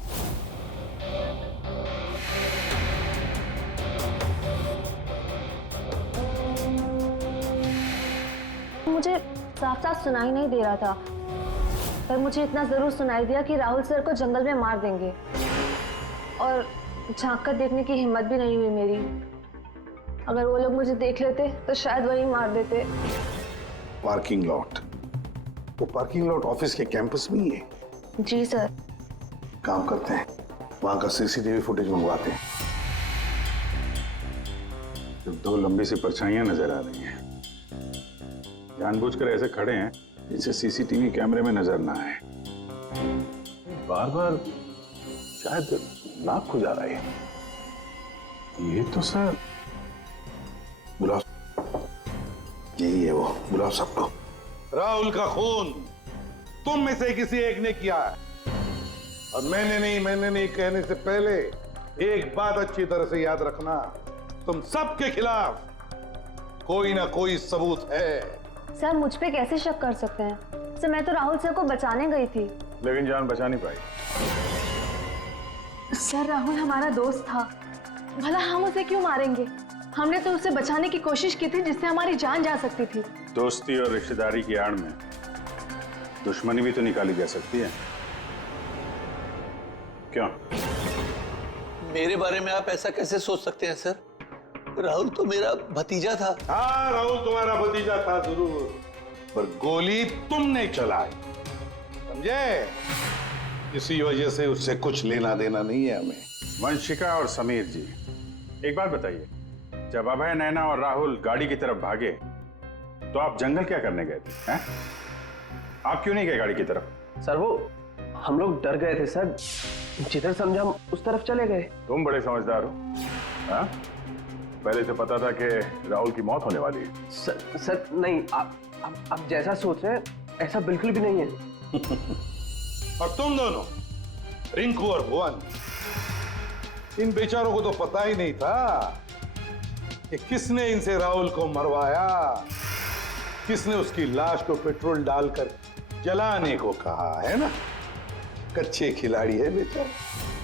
मुझे साफ साफ सुनाई नहीं दे रहा था, पर मुझे इतना जरूर सुनाई दिया कि राहुल सर को जंगल में मार देंगे। और झांक कर देखने की हिम्मत भी नहीं हुई मेरी। अगर वो लोग मुझे देख लेते तो शायद वही मार देते। Parking lot? वो पार्किंग लॉट ऑफिस के कैंपस में ही है? जी सर। काम करते हैं, वहां का सीसीटीवी फुटेज मंगवाते हैं। जब 2 लंबी सी परछाइयां नजर आ रही हैं, जानबूझकर ऐसे खड़े हैं जिससे सीसीटीवी कैमरे में नजर ना आए। बार बार शायद नाक खुजा रहा है। ये तो सर, बुलाओ, यही है वो, बुलाओ सबको। राहुल का खून तुम में से किसी एक ने किया है, और मैंने नहीं कहने से पहले एक बात अच्छी तरह से याद रखना, तुम सबके खिलाफ कोई ना कोई सबूत है। सर, मुझ पे कैसे शक कर सकते हैं? सर, मैं तो राहुल सर को बचाने गई थी। लेकिन जान बचा नहीं पाई। सर, राहुल हमारा दोस्त था, भला हम उसे क्यों मारेंगे? हमने तो उसे बचाने की कोशिश की थी जिससे हमारी जान जा सकती थी। दोस्ती और रिश्तेदारी की आड़ में दुश्मनी भी तो निकाली जा सकती है, क्यों? मेरे बारे में आप ऐसा कैसे सोच सकते हैं सर? राहुल तो मेरा भतीजा था। हाँ, राहुल तुम्हारा भतीजा था जरूर, पर गोली तुमने चलाई, समझे? इसी वजह से उससे कुछ लेना देना नहीं है हमें। वंशिका और समीर जी, एक बात बताइए, जब अभय, नैना और राहुल गाड़ी की तरफ भागे तो आप जंगल क्या करने गए थे? हैं? आप क्यों नहीं गए गाड़ी की तरफ? सर, वो हम लोग डर गए थे सर, जिधर समझा हम उस तरफ चले गए। तुम बड़े समझदार हो। हाँ? पहले से पता था कि राहुल की मौत होने वाली है। सर नहीं, आप जैसा सोच रहे हैं ऐसा बिल्कुल भी नहीं है। और तुम दोनों, रिंकू और भुवन, इन बेचारों को तो पता ही नहीं था कि किसने इनसे राहुल को मरवाया, किसने उसकी लाश को पेट्रोल डालकर जलाने को कहा, है ना? कच्चे खिलाड़ी है बेचारा।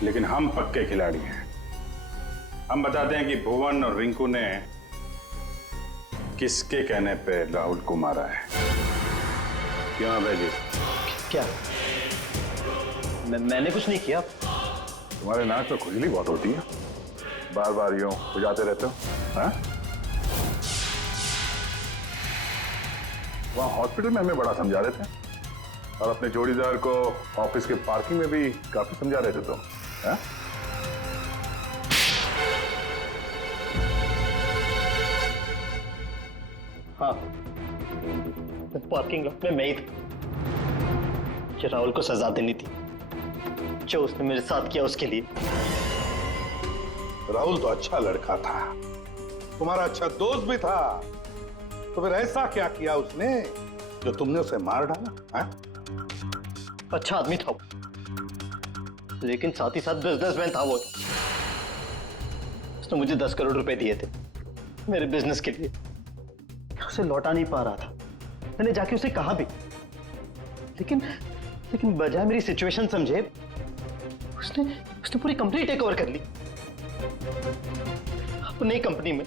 लेकिन हम पक्के खिलाड़ी हैं। हम बताते हैं कि भुवन और रिंकू ने किसके कहने पे राहुल को मारा है। क्यों अभय जी? क्या? मैंने कुछ नहीं किया। तुम्हारे नाक में खुजली बहुत होती है, बार बार यूं खुजाते रहते हो। हाँ? वहां हॉस्पिटल में हमें बड़ा समझा रहे थे, और अपने जोड़ीदार को ऑफिस के पार्किंग में भी काफी समझा रहे थे तुम। हाँ? हाँ, पार्किंग लॉट में मैं ही था कि राहुल को सजा देनी थी। जो उसने मेरे साथ किया उसके लिए। राहुल तो अच्छा लड़का था, तुम्हारा अच्छा दोस्त भी था, तो फिर ऐसा क्या किया उसने जो तुमने उसे मार डाला? हा? अच्छा आदमी था वो, लेकिन साथ ही साथ बिजनेसमैन था वो। उसने मुझे 10 करोड़ रुपए दिए थे मेरे बिजनेस के लिए, उसे लौटा नहीं पा रहा था। मैंने जाके उसे कहा भी, लेकिन बजाय मेरी सिचुएशन समझे उसने पूरी कंपनी टेक ओवर कर ली। अपनी कंपनी में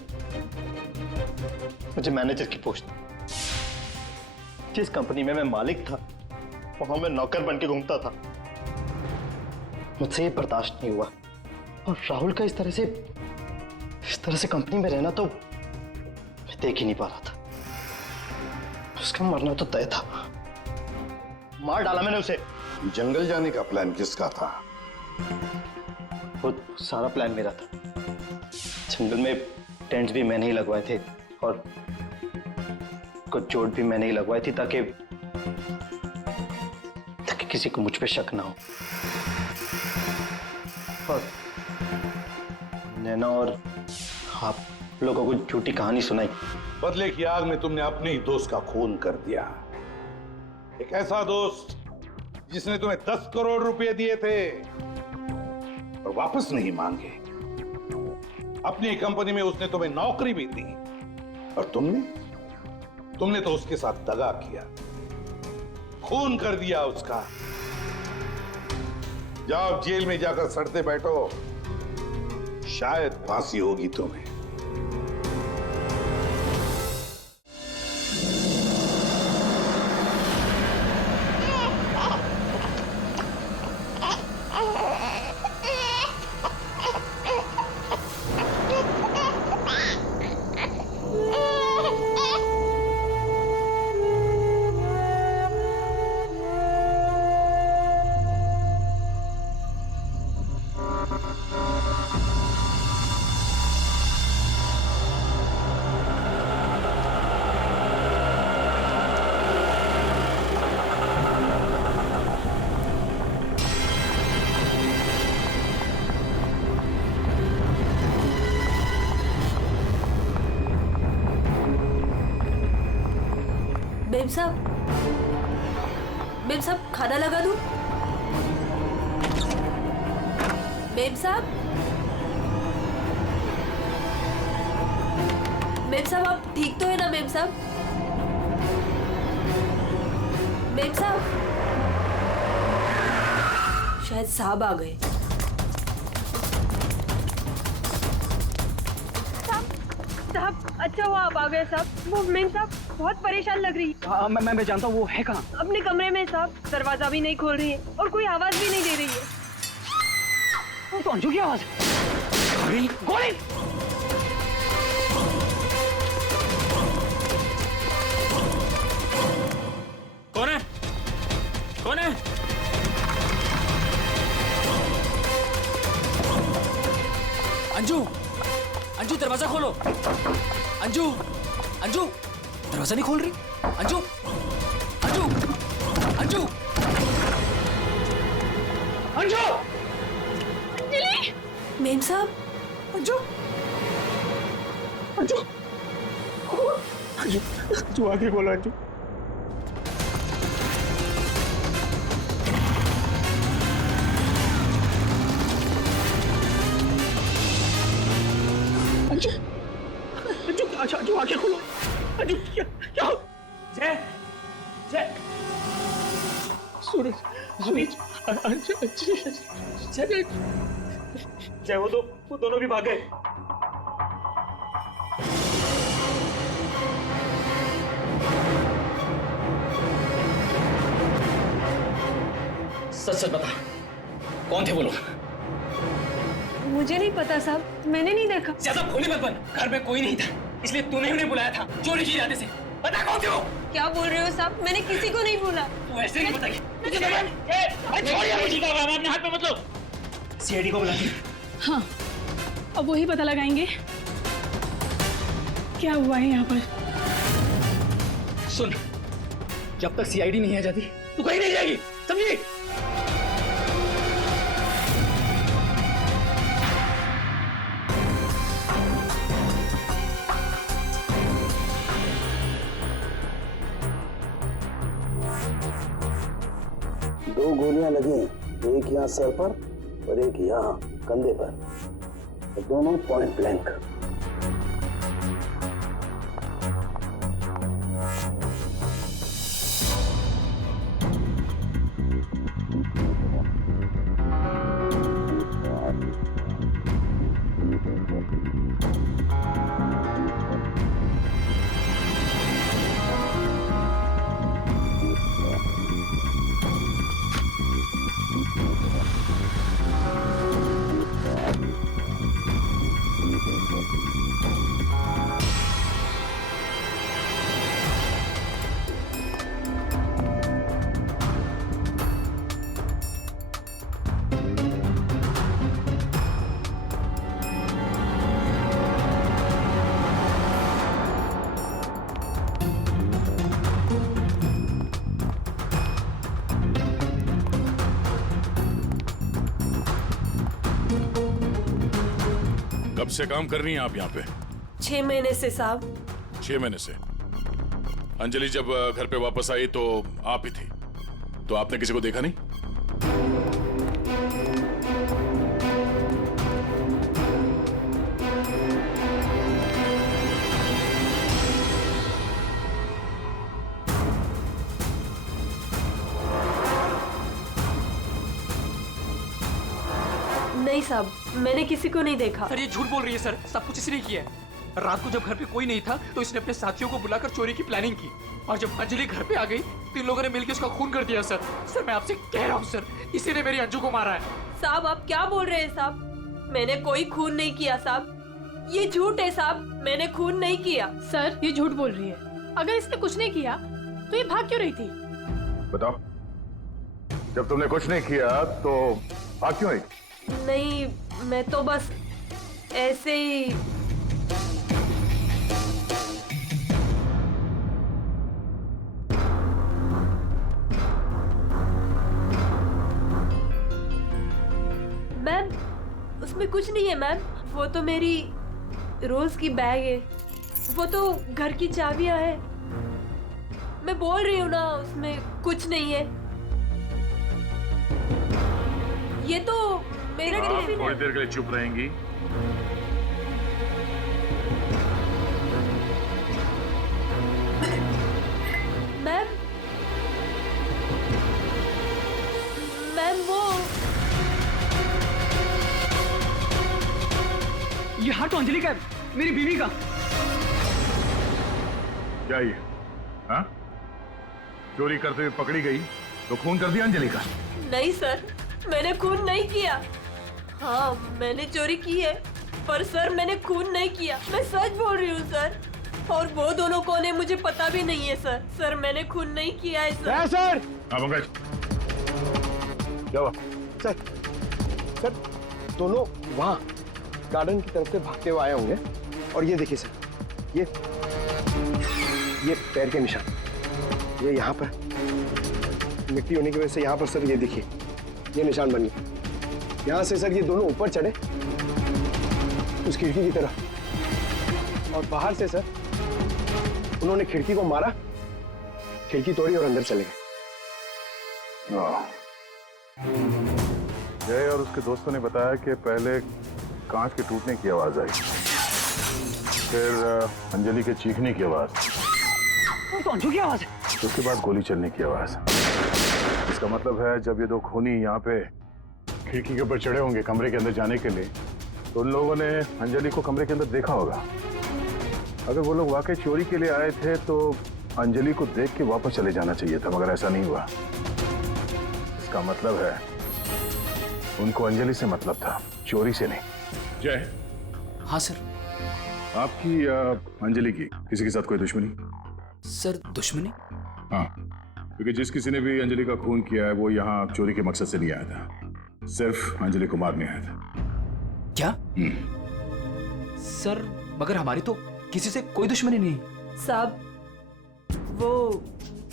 मुझे मैनेजर की पोस्ट, जिस कंपनी में मैं मालिक था वहां मैं नौकर बन के घूमता था। मुझसे ये बर्दाश्त नहीं हुआ, और राहुल का इस तरह से कंपनी में रहना तो मैं देख ही नहीं पा रहा था। उसका मरना तो तय था, मार डाला मैंने उसे। जंगल जाने का प्लान किसका था? वो सारा प्लान मेरा था। जंगल में टेंट्स भी मैंने ही लगवाए थे, और कुछ चोट भी मैंने ही लगवाई थी ताकि किसी को मुझ पे शक ना हो। और नैना और आप लोगों को झूठी कहानी सुनाई। बदले की आग में तुमने अपने ही दोस्त का खून कर दिया। एक ऐसा दोस्त जिसने तुम्हें 10 करोड़ रुपए दिए थे और वापस नहीं मांगे। अपनी कंपनी में उसने तुम्हें नौकरी भी दी, और तुमने तो उसके साथ दगा किया, खून कर दिया उसका। जाओ जेल में जाकर सड़ते बैठो, शायद फांसी होगी तुम्हें। बेब साहब खाना लगा दूं? बेब साहब आप ठीक तो है ना? बेब साहब शायद साहब आ गए। साहब अच्छा हुआ आप आ गए साहब। वो मेम साहब बहुत परेशान लग रही है। मैं जानता हूँ वो है कहाँ। अपने कमरे में साहब, दरवाजा भी नहीं खोल रही है और कोई आवाज भी नहीं दे रही है। वो तो अंजू की आवाज है। गोली! कौन है? कौन है? अंजू दरवाजा खोलो। अंजू दरवाजा नहीं खोल रही। अंजू अंजलि! मेम साहब! अंजू आगे बोलो। अंजू अंजू आगे खोलो। अंजू क्या? जय सूरज जय वो दोनों भी भाग गए। सच बता, कौन थे वो लोग? मुझे नहीं पता साहब, मैंने नहीं देखा। ज्यादा भोली मत बन, घर में कोई नहीं था इसलिए तूने उन्हें बुलाया था चोरी की इरादे से। बता कौन थे वो? क्या बोल रहे हो साहब? मैंने किसी को नहीं बोला। तू ऐसे नहीं बताएगी। अपने हाथ में मत लो। सीआईडी को बुलाती। हाँ, अब वही पता लगाएंगे क्या हुआ है यहाँ पर। सुन, जब तक सीआईडी नहीं आ जाती तू कहीं नहीं जाएगी, समझी? 2 गोलियां लगी, एक यहाँ सर पर और एक यहाँ कंधे पर, दोनों पॉइंट ब्लैंक। कब से काम कर रही हैं आप यहाँ पे? 6 महीने से साहब। 6 महीने से। अंजलि जब घर पे वापस आई तो आप ही थी, तो आपने किसी को देखा नहीं? नहीं साहब, मैंने किसी को नहीं देखा। सर ये झूठ बोल रही है सर, सब कुछ इसने किया है। रात को जब घर पे कोई नहीं था तो इसने अपने साथियों को बुलाकर चोरी की प्लानिंग की, और जब अंजलि घर पे आ गई तो इन लोगों ने मिलकर उसका खून कर दिया। सर सर मैं आपसे कह रहा हूँ सर, इसी ने मेरी अंजू को मारा है। साहब आप क्या बोल रहे हैं साहब? मैंने कोई खून नहीं किया साहब, ये झूठ है साहब, मैंने खून नहीं किया। सर ये झूठ बोल रही है, अगर इसने कुछ नहीं किया तो ये भाग क्यों रही थी? बताओ, जब तुमने कुछ नहीं किया तो भाग क्यों रही? नहीं, मैं तो बस ऐसे ही। मैम उसमें कुछ नहीं है मैम, वो तो मेरी रोज की बैग है, वो तो घर की चाबियां है। मैं बोल रही हूँ ना, उसमें कुछ नहीं है। ये तो मेरा टिफिन है। थोड़ी देर के लिए चुप रहेंगी? मैम वो ये हाथ तो अंजलि का है, मेरी बीवी का। क्या ये? हाँ? चोरी करते हुए पकड़ी गई तो खून कर दिया अंजलि का? नहीं सर, मैंने खून नहीं किया। हाँ मैंने चोरी की है, पर सर मैंने खून नहीं किया, मैं सच बोल रही हूँ सर। और वो दोनों कौन है मुझे पता भी नहीं है सर। सर मैंने खून नहीं किया है सर। सर हाँ पंकज, क्या हुआ? सर दोनों वहाँ गार्डन की तरफ से भागते हुए आए होंगे, और ये देखिए सर, ये पैर के निशान, ये यहाँ पर मिट्टी होने की वजह से यहाँ पर सर ये देखिए ये निशान बन गए। यहाँ से सर ये दोनों ऊपर चढ़े उस खिड़की की तरफ, और बाहर से सर उन्होंने खिड़की को मारा, खिड़की तोड़ी और अंदर चले गए। जय और उसके दोस्तों ने बताया कि पहले कांच के टूटने की आवाज आई, फिर अंजलि के चीखने की आवाज, तो अंजू की आवाज है, उसके बाद गोली चलने की आवाज। इसका मतलब है जब ये दो खूनी यहाँ पे खिड़की के ऊपर चढ़े होंगे कमरे के अंदर जाने के लिए, तो उन लोगों ने अंजलि को कमरे के अंदर देखा होगा। अगर वो लोग वाकई चोरी के लिए आए थे तो अंजलि को देख के वापस चले जाना चाहिए था, मगर ऐसा नहीं हुआ। इसका मतलब है उनको अंजलि से मतलब था, चोरी से नहीं। जय। हाँ सर। आपकी अंजलि की किसी के साथ कोई दुश्मनी? सर दुश्मनी? हाँ, क्योंकि जिस किसी ने भी अंजलि का खून किया है वो यहाँ चोरी के मकसद से नहीं आया था, सिर्फ अंजलि को मारने आया था। क्या? सर मगर हमारी तो किसी से कोई दुश्मनी नहीं। साहब वो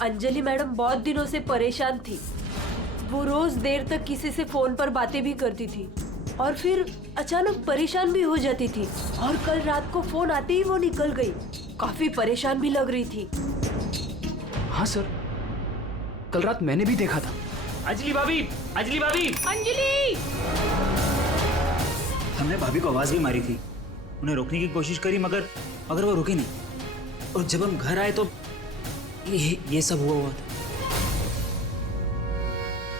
अंजलि मैडम बहुत दिनों से परेशान थी, वो रोज देर तक किसी से फोन पर बातें भी करती थी और फिर अचानक परेशान भी हो जाती थी, और कल रात को फोन आते ही वो निकल गई, काफी परेशान भी लग रही थी। हाँ सर, कल रात मैंने भी देखा था, अंजलि भाभी, अंजलि भाभी, अंजलि! हमने भाभी को आवाज भी मारी थी, उन्हें रोकने की कोशिश करी, मगर वो रुके नहीं। और जब हम घर आए तो ये सब हुआ था।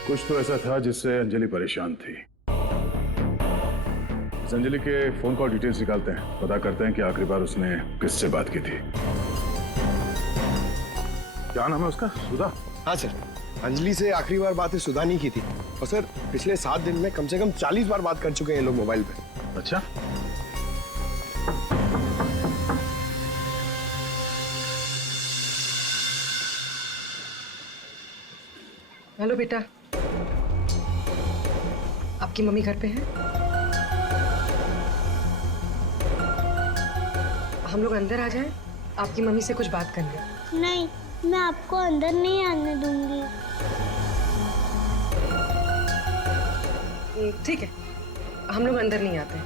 कुछ तो ऐसा था जिससे अंजलि परेशान थी। इस अंजलि के फोन कॉल डिटेल्स निकालते हैं, पता करते हैं कि आखिरी बार उसने किससे बात की थी। क्या नाम है उसका? सुधा? हाँ सर, अंजलि से आखिरी बार बात सुधा नहीं की थी। और सर पिछले 7 दिन में कम से कम 40 बार बात कर चुके हैं ये लोग मोबाइल पे। अच्छा, हेलो बेटा, आपकी मम्मी घर पे है? हम लोग अंदर आ जाएं? आपकी मम्मी से कुछ बात करनी है। नहीं, मैं आपको अंदर नहीं आने दूंगी। ठीक है, हम लोग अंदर नहीं आते।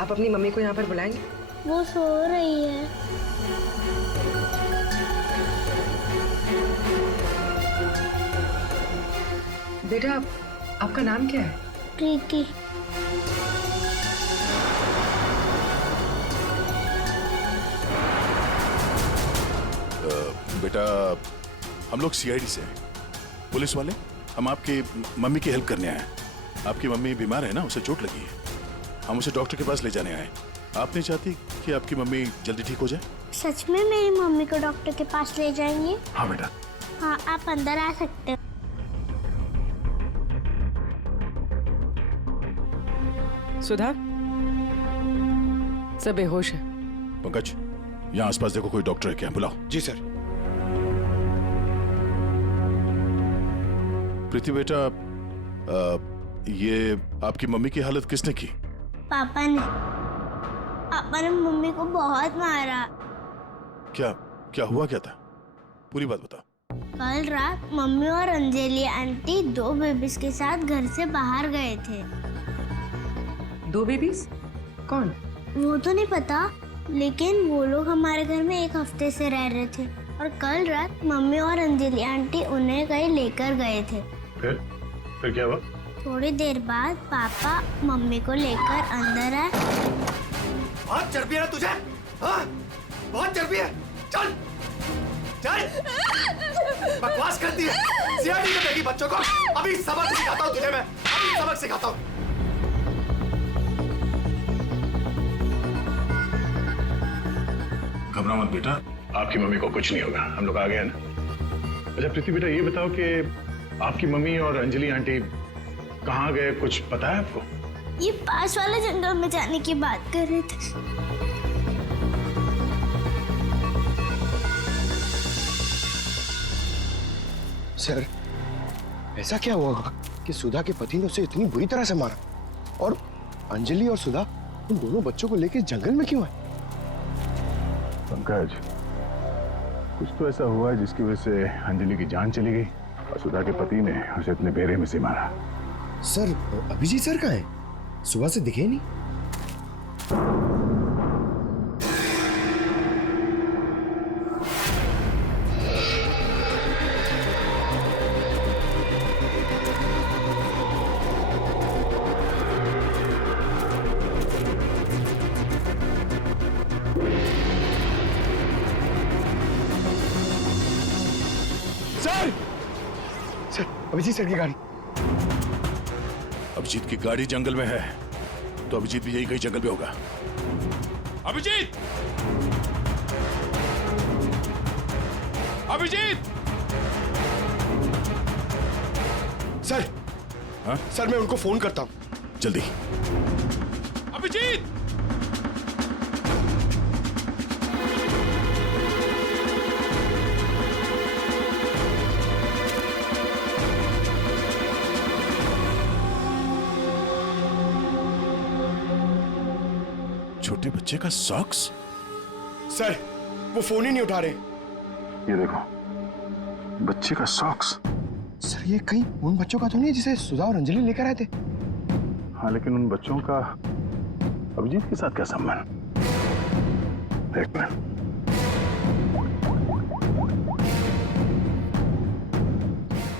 आप अपनी मम्मी को यहाँ पर बुलाएंगे? वो सो रही है। बेटा, आपका नाम क्या है? प्रीति। बेटा, हम लोग सीआईडी से हैं, पुलिस वाले। हम आपकी मम्मी की हेल्प करने आए हैं। आपकी मम्मी बीमार है ना, उसे चोट लगी है। हम उसे डॉक्टर के पास ले जाने आए। आप नहीं चाहती कि आपकी मम्मी जल्दी ठीक हो जाए? सच में मेरी मम्मी को डॉक्टर के पास ले जाएंगे? हाँ बेटा। हाँ, आप अंदर आ सकते हो। सुधा, सब बेहोश है। पंकज, यहाँ आसपास देखो, कोई डॉक्टर है क्या? बुलाओ। जी सर। प्रीति बेटा, ये आपकी मम्मी की हालत किसने की? पापा ने मम्मी को बहुत मारा। क्या हुआ क्या था? पूरी बात बता। कल रात मम्मी और अंजलि आंटी 2 बेबीज के साथ घर से बाहर गए थे। 2 बेबीज? कौन? वो तो नहीं पता, लेकिन वो लोग हमारे घर में 1 हफ्ते से रह रहे थे और कल रात मम्मी और अंजलि आंटी उन्हें कहीं लेकर गए थे। फिर क्या हुआ? थोड़ी देर बाद पापा मम्मी को लेकर अंदर आए। बहुत चर्बी है ना तुझे? हाँ? बहुत चर्बी है। चल बकवास करती है। सीआईडी में देखी बच्चों को। अभी सबक सिखाता हूँ तुझे मैं, अभी सबक सिखाता हूँ। घबरा मत बेटा, आपकी मम्मी को कुछ नहीं होगा। हम लोग आ गए ना। अच्छा प्रीति बेटा, ये बताओ कि आपकी मम्मी और अंजलि आंटी कहाँ गए, कुछ पता है आपको? ये पास वाले जंगल में जाने की बात कर रहे थे। सर, ऐसा क्या हुआ होगा कि सुधा के पति ने उसे इतनी बुरी तरह से मारा? और अंजलि और सुधा उन दोनों बच्चों को लेकर जंगल में क्यों है? पंकज, कुछ तो ऐसा हुआ है जिसकी वजह से अंजलि की जान चली गई और सुधा के पति ने उसे अपने बेरे में से मारा। सर, अभिजीत सर कहाँ है? सुबह से दिखे नहीं। सर, अभिजीत सर की गाड़ी। अभिजीत की गाड़ी जंगल में है, तो अभिजीत भी यही कहीं जंगल में होगा। अभिजीत! अभिजीत! सर, हाँ? सर मैं उनको फोन करता हूँ। जल्दी। अभिजीत! छोटे बच्चे का सॉक्स? सर, वो फोन ही नहीं उठा रहे। ये देखो, बच्चे का सॉक्स। सर, ये कहीं उन बच्चों का तो नहीं जिसे सुधा और अंजलि लेकर आए थे? हाँ, लेकिन उन बच्चों का अभिजीत के साथ क्या संबंध? एक मिनट।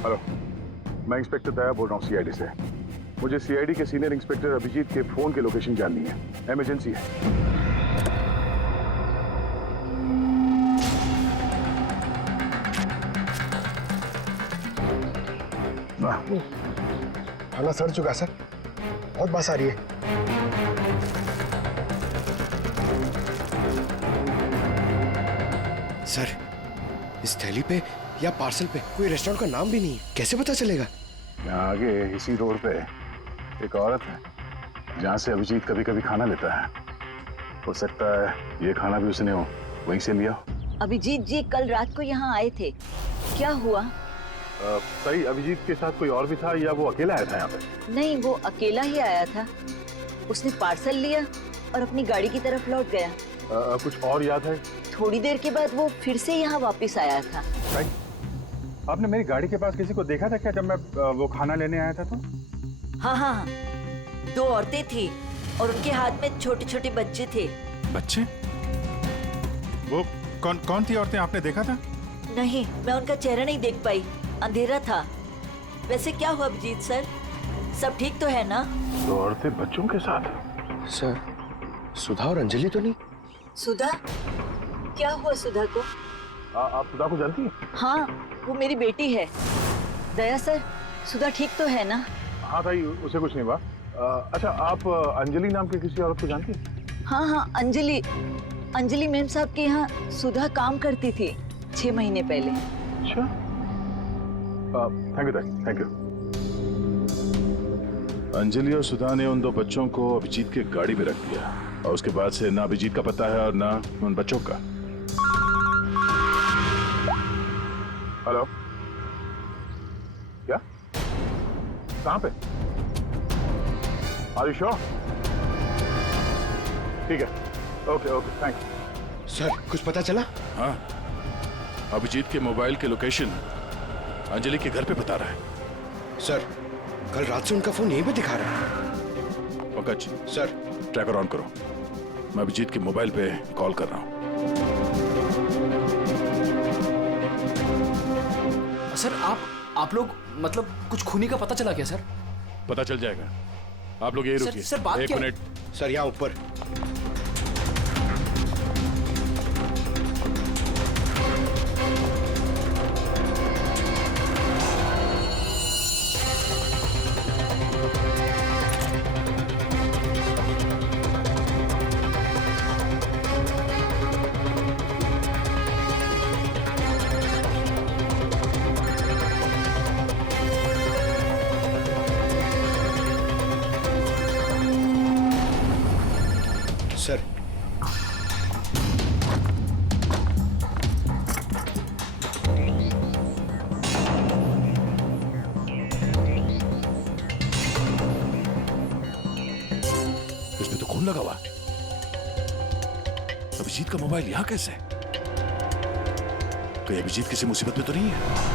हेलो, मैं इंस्पेक्टर दया बोल रहा हूँ सीआईडी से। मुझे सीआईडी के सीनियर इंस्पेक्टर अभिजीत के फोन की लोकेशन जाननी है, इमरजेंसी है। खाना सड़ चुका सर, बहुत बास आ रही है। सर, इस थैली पे या पार्सल पे कोई रेस्टोरेंट का नाम भी नहीं है, कैसे पता चलेगा? यहाँ आगे इसी रोड पे एक औरत है जहाँ से अभिजीत कभी कभी खाना लेता है। हो सकता है ये खाना भी उसने वहीं से लिया। अभिजीत जी कल रात को यहाँ आए थे, क्या हुआ? सही, अभिजीत के साथ कोई और भी था या वो अकेला आया था यहाँ पे? नहीं, वो अकेला ही आया था। उसने पार्सल लिया और अपनी गाड़ी की तरफ लौट गया। कुछ और याद है? थोड़ी देर के बाद वो फिर से यहाँ वापस आया था। आपने मेरी गाड़ी के पास किसी को देखा था क्या जब मैं वो खाना लेने आया था तो? हाँ, 2 औरतें थी और उनके हाथ में छोटे छोटे बच्चे थे। बच्चे? वो कौन थी औरतें, आपने देखा था? नहीं, मैं उनका चेहरा नहीं देख पाई, अंधेरा था। वैसे क्या हुआ अभिजीत सर, सब ठीक तो है ना? 2 औरतें बच्चों के साथ? सर, सुधा और अंजलि तो नहीं? सुधा? क्या हुआ सुधा को? आप सुधा को जानती हैं? हाँ, वो मेरी बेटी है। दया सर, सुधा ठीक तो है ना? हाँ भाई, उसे कुछ नहीं हुआ। अच्छा, आप अंजलि नाम की किसी औरत को जानती हैं? हाँ, अंजलि मैम साहब के यहाँ सुधा काम करती थी 6 महीने पहले। अच्छा, थैंक यू। अंजलि और सुधा ने उन 2 बच्चों को अभिजीत के गाड़ी में रख दिया और उसके बाद से ना अभिजीत का पता है और ना उन बच्चों का। हेलो, क्या? कहाँ पे? Are you sure? ठीक है, ओके, थैंक्स। सर, कुछ पता चला? हाँ, अभिजीत के मोबाइल की लोकेशन अंजलि के घर पे बता रहा है। सर, कल रात से उनका फोन यहीं पे दिखा रहा है। पंकज सर, ट्रैकर ऑन करो, मैं अभिजीत के मोबाइल पे कॉल कर रहा हूँ। सर, आप लोग मतलब कुछ खूनी का पता चला क्या सर? पता चल जाएगा, आप लोग यही रुकिए। सर, बात 1 क्या? मिनट। सर, यहाँ ऊपर। सर, इसमें तो खून लगा हुआ। अभिजीत का मोबाइल यहाँ कैसे? कहीं अभिजीत किसी मुसीबत में तो नहीं है?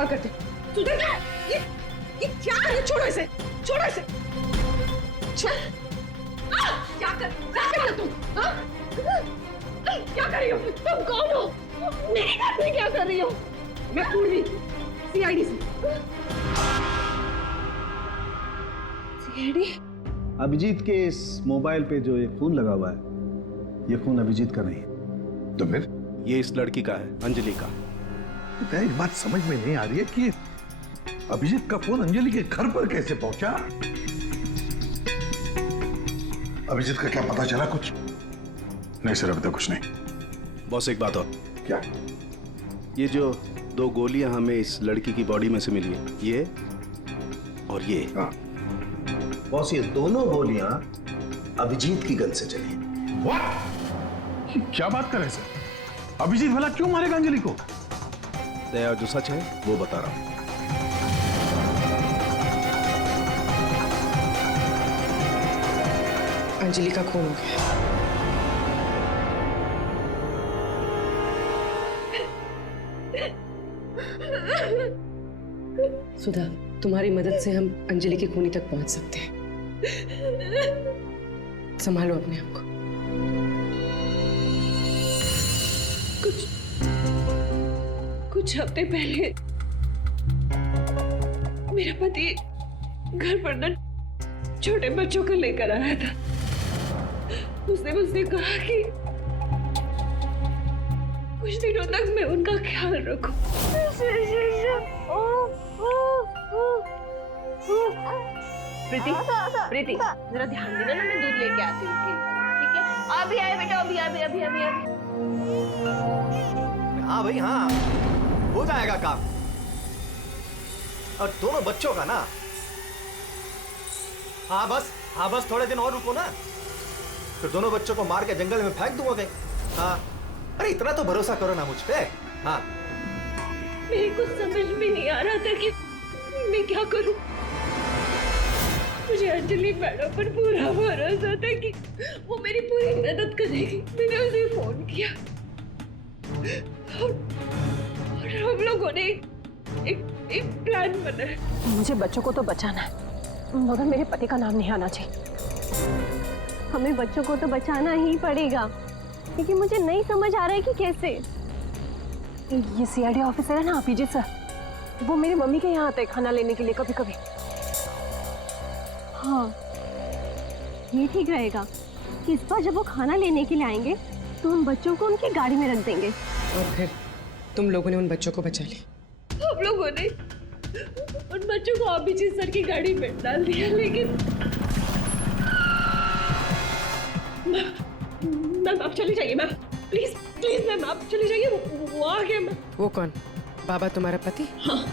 कॉल करती। सुधा ये क्या है? छोड़ो इसे, छोड़ो इसे। क्या कर रही हो तुम? क्या कर रही हो? तुम कौन हो? मेरे घर में क्या कर रही हो? मैं पूर्वी, सीआईडी से। सीआईडी? अभिजीत के इस मोबाइल पे जो ये फोन लगा हुआ है, ये फोन अभिजीत का नहीं है। तो फिर? ये इस लड़की का है, अंजलि का। एक बात समझ में नहीं आ रही है कि अभिजीत का फोन अंजलि के घर पर कैसे पहुंचा? अभिजीत का क्या पता चला कुछ? नहीं सर, अभी तक कुछ नहीं। बॉस एक बात और। क्या? ये जो 2 गोलियां हमें इस लड़की की बॉडी में से मिली है, ये और ये। बॉस ये दोनों गोलियां अभिजीत की गन से चली हैं। What? क्या बात कर रहे हैं सर? अभिजीत भला क्यों मारेगा अंजलि को? दया, जो सच है वो बता रहा हूं। अंजलि का खून हो गया। सुधा, तुम्हारी मदद से हम अंजलि की खूनी तक पहुंच सकते हैं। संभालो अपने आप को। कुछ हफ्ते पहले मेरा पति घर पर न छोटे बच्चों को लेकर आया था। उसने मुझसे कहा कि कुछ दिनों तक मैं उनका ख्याल रखूं। प्रीति, प्रीति, जरा ध्यान देना ना, मैं दूध लेके आती हूँ। ठीक है? अभी आए बेटा, अभी। हाँ भाई हाँ, हो जाएगा काम। और दोनों बच्चों का ना, हाँ बस थोड़े दिन और रुको ना, फिर दोनों बच्चों को मार के जंगल में फेंक दूंगा कहीं। हाँ, अरे इतना तो भरोसा करो ना मुझ पे। हाँ, मेरे को समझ में नहीं आ रहा था कि मैं क्या करूं। मुझे अंजलि मैडम पर पूरा भरोसा था कि वो मेरी पूरी मदद करेगी। मैंने उसे फोन किया और हम लोगों ने एक प्लान बनाया। मुझे बच्चों को तो बचाना है, मगर मेरे पति का नाम नहीं आना चाहिए। हमें बच्चों को तो बचाना ही पड़ेगा, क्योंकि मुझे नहीं समझ आ रहा है कि कैसे। ये सीआईडी ऑफिसर है ना अभिजीत सर, वो मेरी मम्मी के यहाँ आते हैं खाना लेने के लिए कभी कभी। हाँ, ये ठीक रहेगा कि इस बार जब वो खाना लेने के लिए आएंगे तो उन बच्चों को उनकी गाड़ी में रख देंगे। और फिर तुम लोगों ने उन बच्चों को बचा लिया। हम लोगों ने उन बच्चों को अभिजीत सर की गाड़ी में डाल दिया, लेकिन मैम आप चली जाइए। मैम प्लीज मैम आप चली जाइए। वो आ गया। मैम वो कौन? बाबा तुम्हारा पति? हाँ।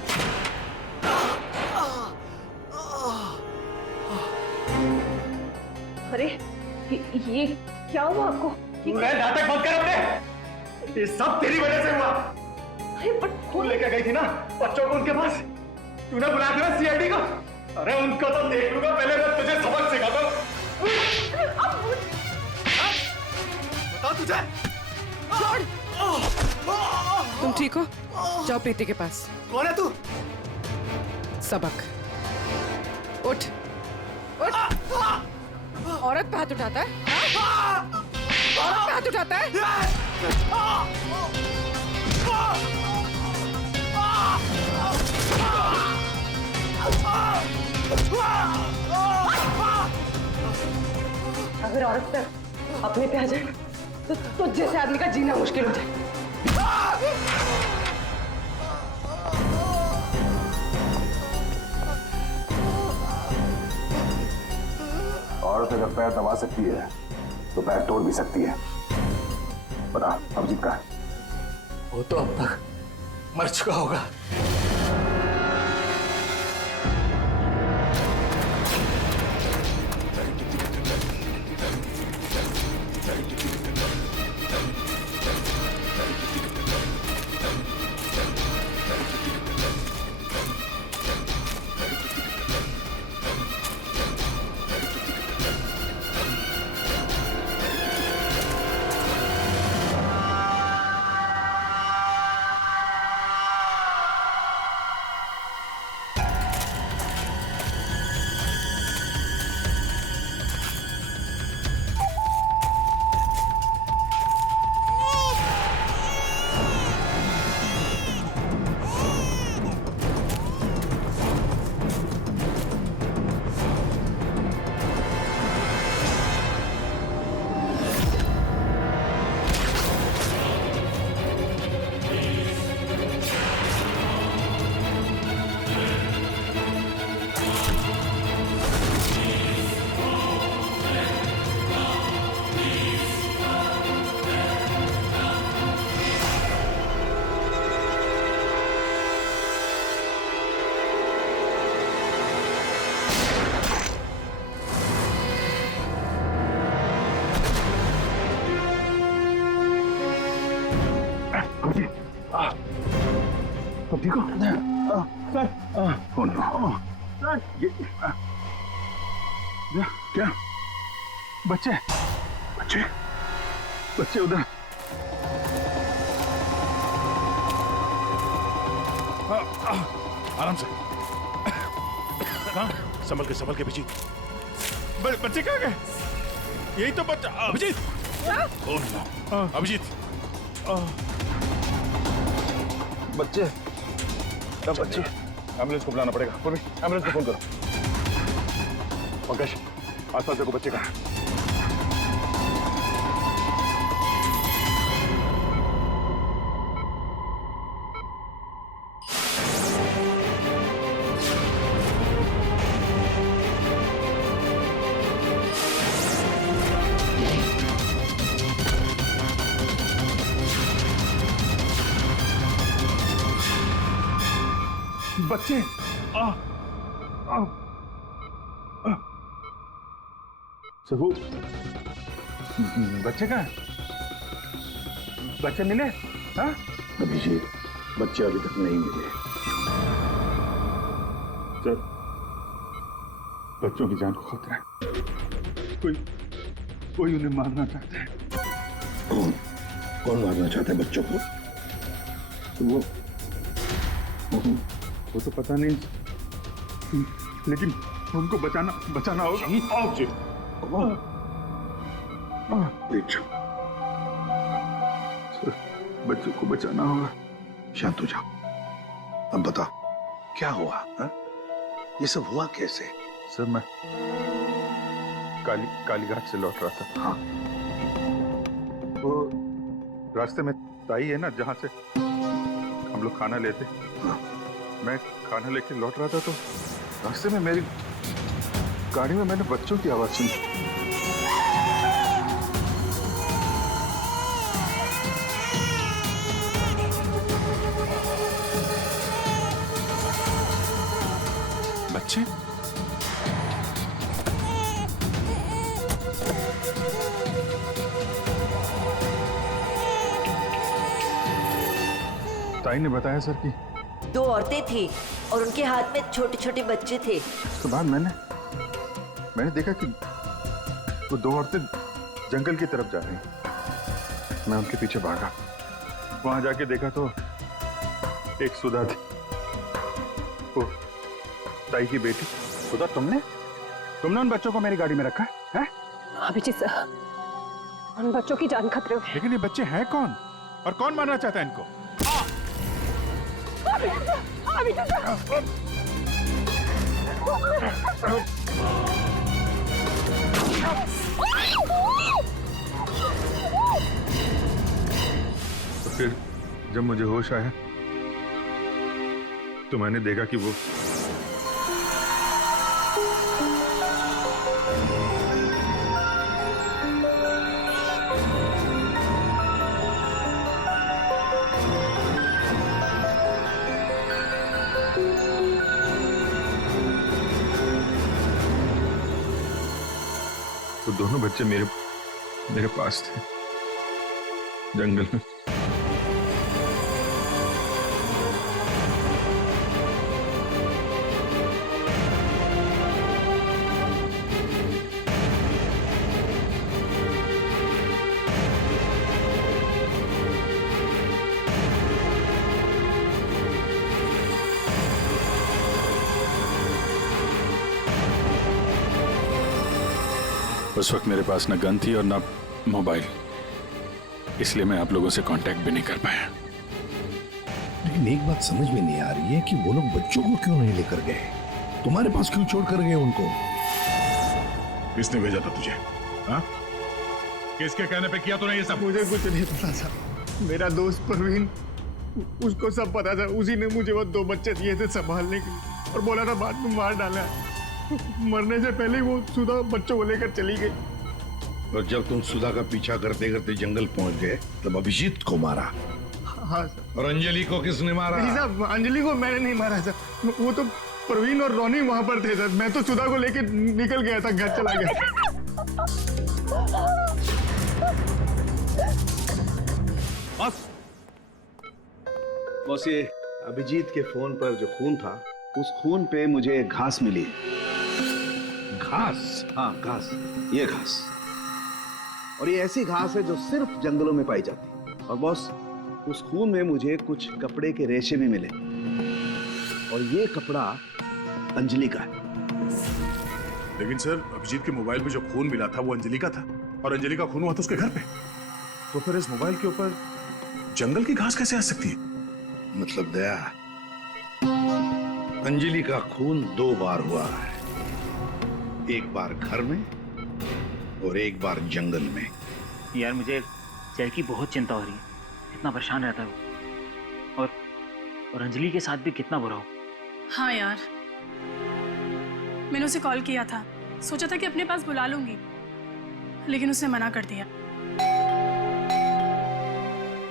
अरे ये क्या हुआ आपको? नाटक मत कर अपने, ये सब तेरी वजह से हुआ। अरे पर तू लेकर गई थी ना बच्चों को उनके पास, तूने बुलाया था ना सीआईडी को। अरे उनको तो देख लूंगा, पहले मैं तुझे सबक सिखाता हूं। बता तुझे। तुम ठीक हो? जाओ प्रीति के पास। कौन है तू? सबक। उठ। औरत पे हाथ उठाता है? औरत पे हाथ उठाता है? अगर औरत पे अपने पे आ जाए तो जैसे आदमी का जीना मुश्किल हो जाए। औरत अगर पैर दबा सकती है तो पैर तोड़ भी सकती है। बता अभिजीत का? वो तो अब तक मर चुका होगा। ठीक हो? Oh no. ये क्या? बच्चे बच्चे बच्चे उधर। आराम से। कहाँ? संभल के पीछे। बच्चे कहाँ गए? यही तो बच्चा। अभिजीत। Oh no. अभिजीत। बच्चे एम्बुलेंस को बुलाना पड़ेगा। एम्बुलेंस को फोन करो। पंकज, आसपास देखो बच्चे कहाँ। बच्चे सबू, बच्चे कहाँ? बच्चे मिले? हाँ? अभिजीत, बच्चे अभी तक नहीं मिले। सर, बच्चों की जान को खतरा है। कोई उन्हें मारना चाहता है। कौन मारना चाहता है बच्चों को? वो तो पता नहीं, लेकिन उनको बचाना होगा। बच्चों को बचाना होगा। शांत हो जाओ। अब बताओ क्या हुआ? हा? ये सब हुआ कैसे? सर, मैं कालीघाट से लौट रहा था। हाँ, वो रास्ते में ताई है ना, जहाँ से हम लोग खाना लेते। हाँ। मैं खाना लेके लौट रहा था तो रास्ते में मेरी गाड़ी में मैंने बच्चों की आवाज सुनी। बच्चे? ताई ने बताया सर कि 2 औरतें थी और उनके हाथ में छोटे छोटे बच्चे थे। उसके बाद मैंने देखा कि वो 2 औरतें जंगल की तरफ जा रही। मैं उनके पीछे भागा। वहां जाके देखा तो एक सुधा थी, वो ताई की बेटी। सुधा, तुमने उन बच्चों को मेरी गाड़ी में रखा है? अभिजीत सर, उन बच्चों की जान खतरे में। लेकिन ये बच्चे हैं कौन और कौन मारना चाहता है इनको? तो फिर जब मुझे होश आया तो मैंने देखा कि वो दोनों बच्चे मेरे पास थे जंगल में। उस वक्त मेरे पास न गन थी और न मोबाइल, इसलिए मैं आप लोगों से कांटेक्ट भी नहीं कर पाया। लेकिन एक बात समझ में नहीं आ रही है कि वो लोग बच्चों को क्यों नहीं लेकर गए? तुम्हारे पास क्यों छोड़ कर गए उनको? किसने भेजा था तुझे? हाँ? किसके कहने पे किया तूने ये सब? मुझे कुछ नहीं पता था। मेरा दोस्त परवीन, उसको सब पता था। उसी ने मुझे वो 2 बच्चे दिए थे संभालने के लिए और बोला था बाद में मार डाला। मरने से पहले वो सुधा बच्चों को लेकर चली गई। और जब तुम सुधा का पीछा करते करते जंगल पहुंच गए तब अभिजीत को मारा? हाँ सर। और अंजलि को किसने मारा? नहीं साहब, अंजलि को मैंने नहीं मारा सर। वो तो प्रवीण और रोनी वहां पर थे सर। मैं तो सुधा को लेकर निकल गया था, घर चला गया। बॉस, ये अभिजीत के फोन पर जो खून था, उस खून पे मुझे घास मिली। घास? हाँ, घास। ये घास, और ये ऐसी घास है जो सिर्फ जंगलों में पाई जाती है। और बॉस, उस खून में मुझे कुछ कपड़े के रेशे भी मिले, और ये कपड़ा अंजलि का है। लेकिन सर, अभिजीत के मोबाइल पे जो खून मिला था वो अंजलि का था, और अंजलि का खून हुआ था उसके घर पे। तो फिर इस मोबाइल के ऊपर जंगल की घास कैसे आ सकती है? मतलब दया, अंजलि का खून 2 बार हुआ है, एक बार घर में और एक बार जंगल में। यार मुझे जय की बहुत चिंता हो रही है, कितना परेशान रहता है वो, और अंजलि के साथ भी कितना बुरा हो। हाँ यार, मैंने उसे कॉल किया था, सोचा था कि अपने पास बुला लूंगी, लेकिन उसने मना कर दिया।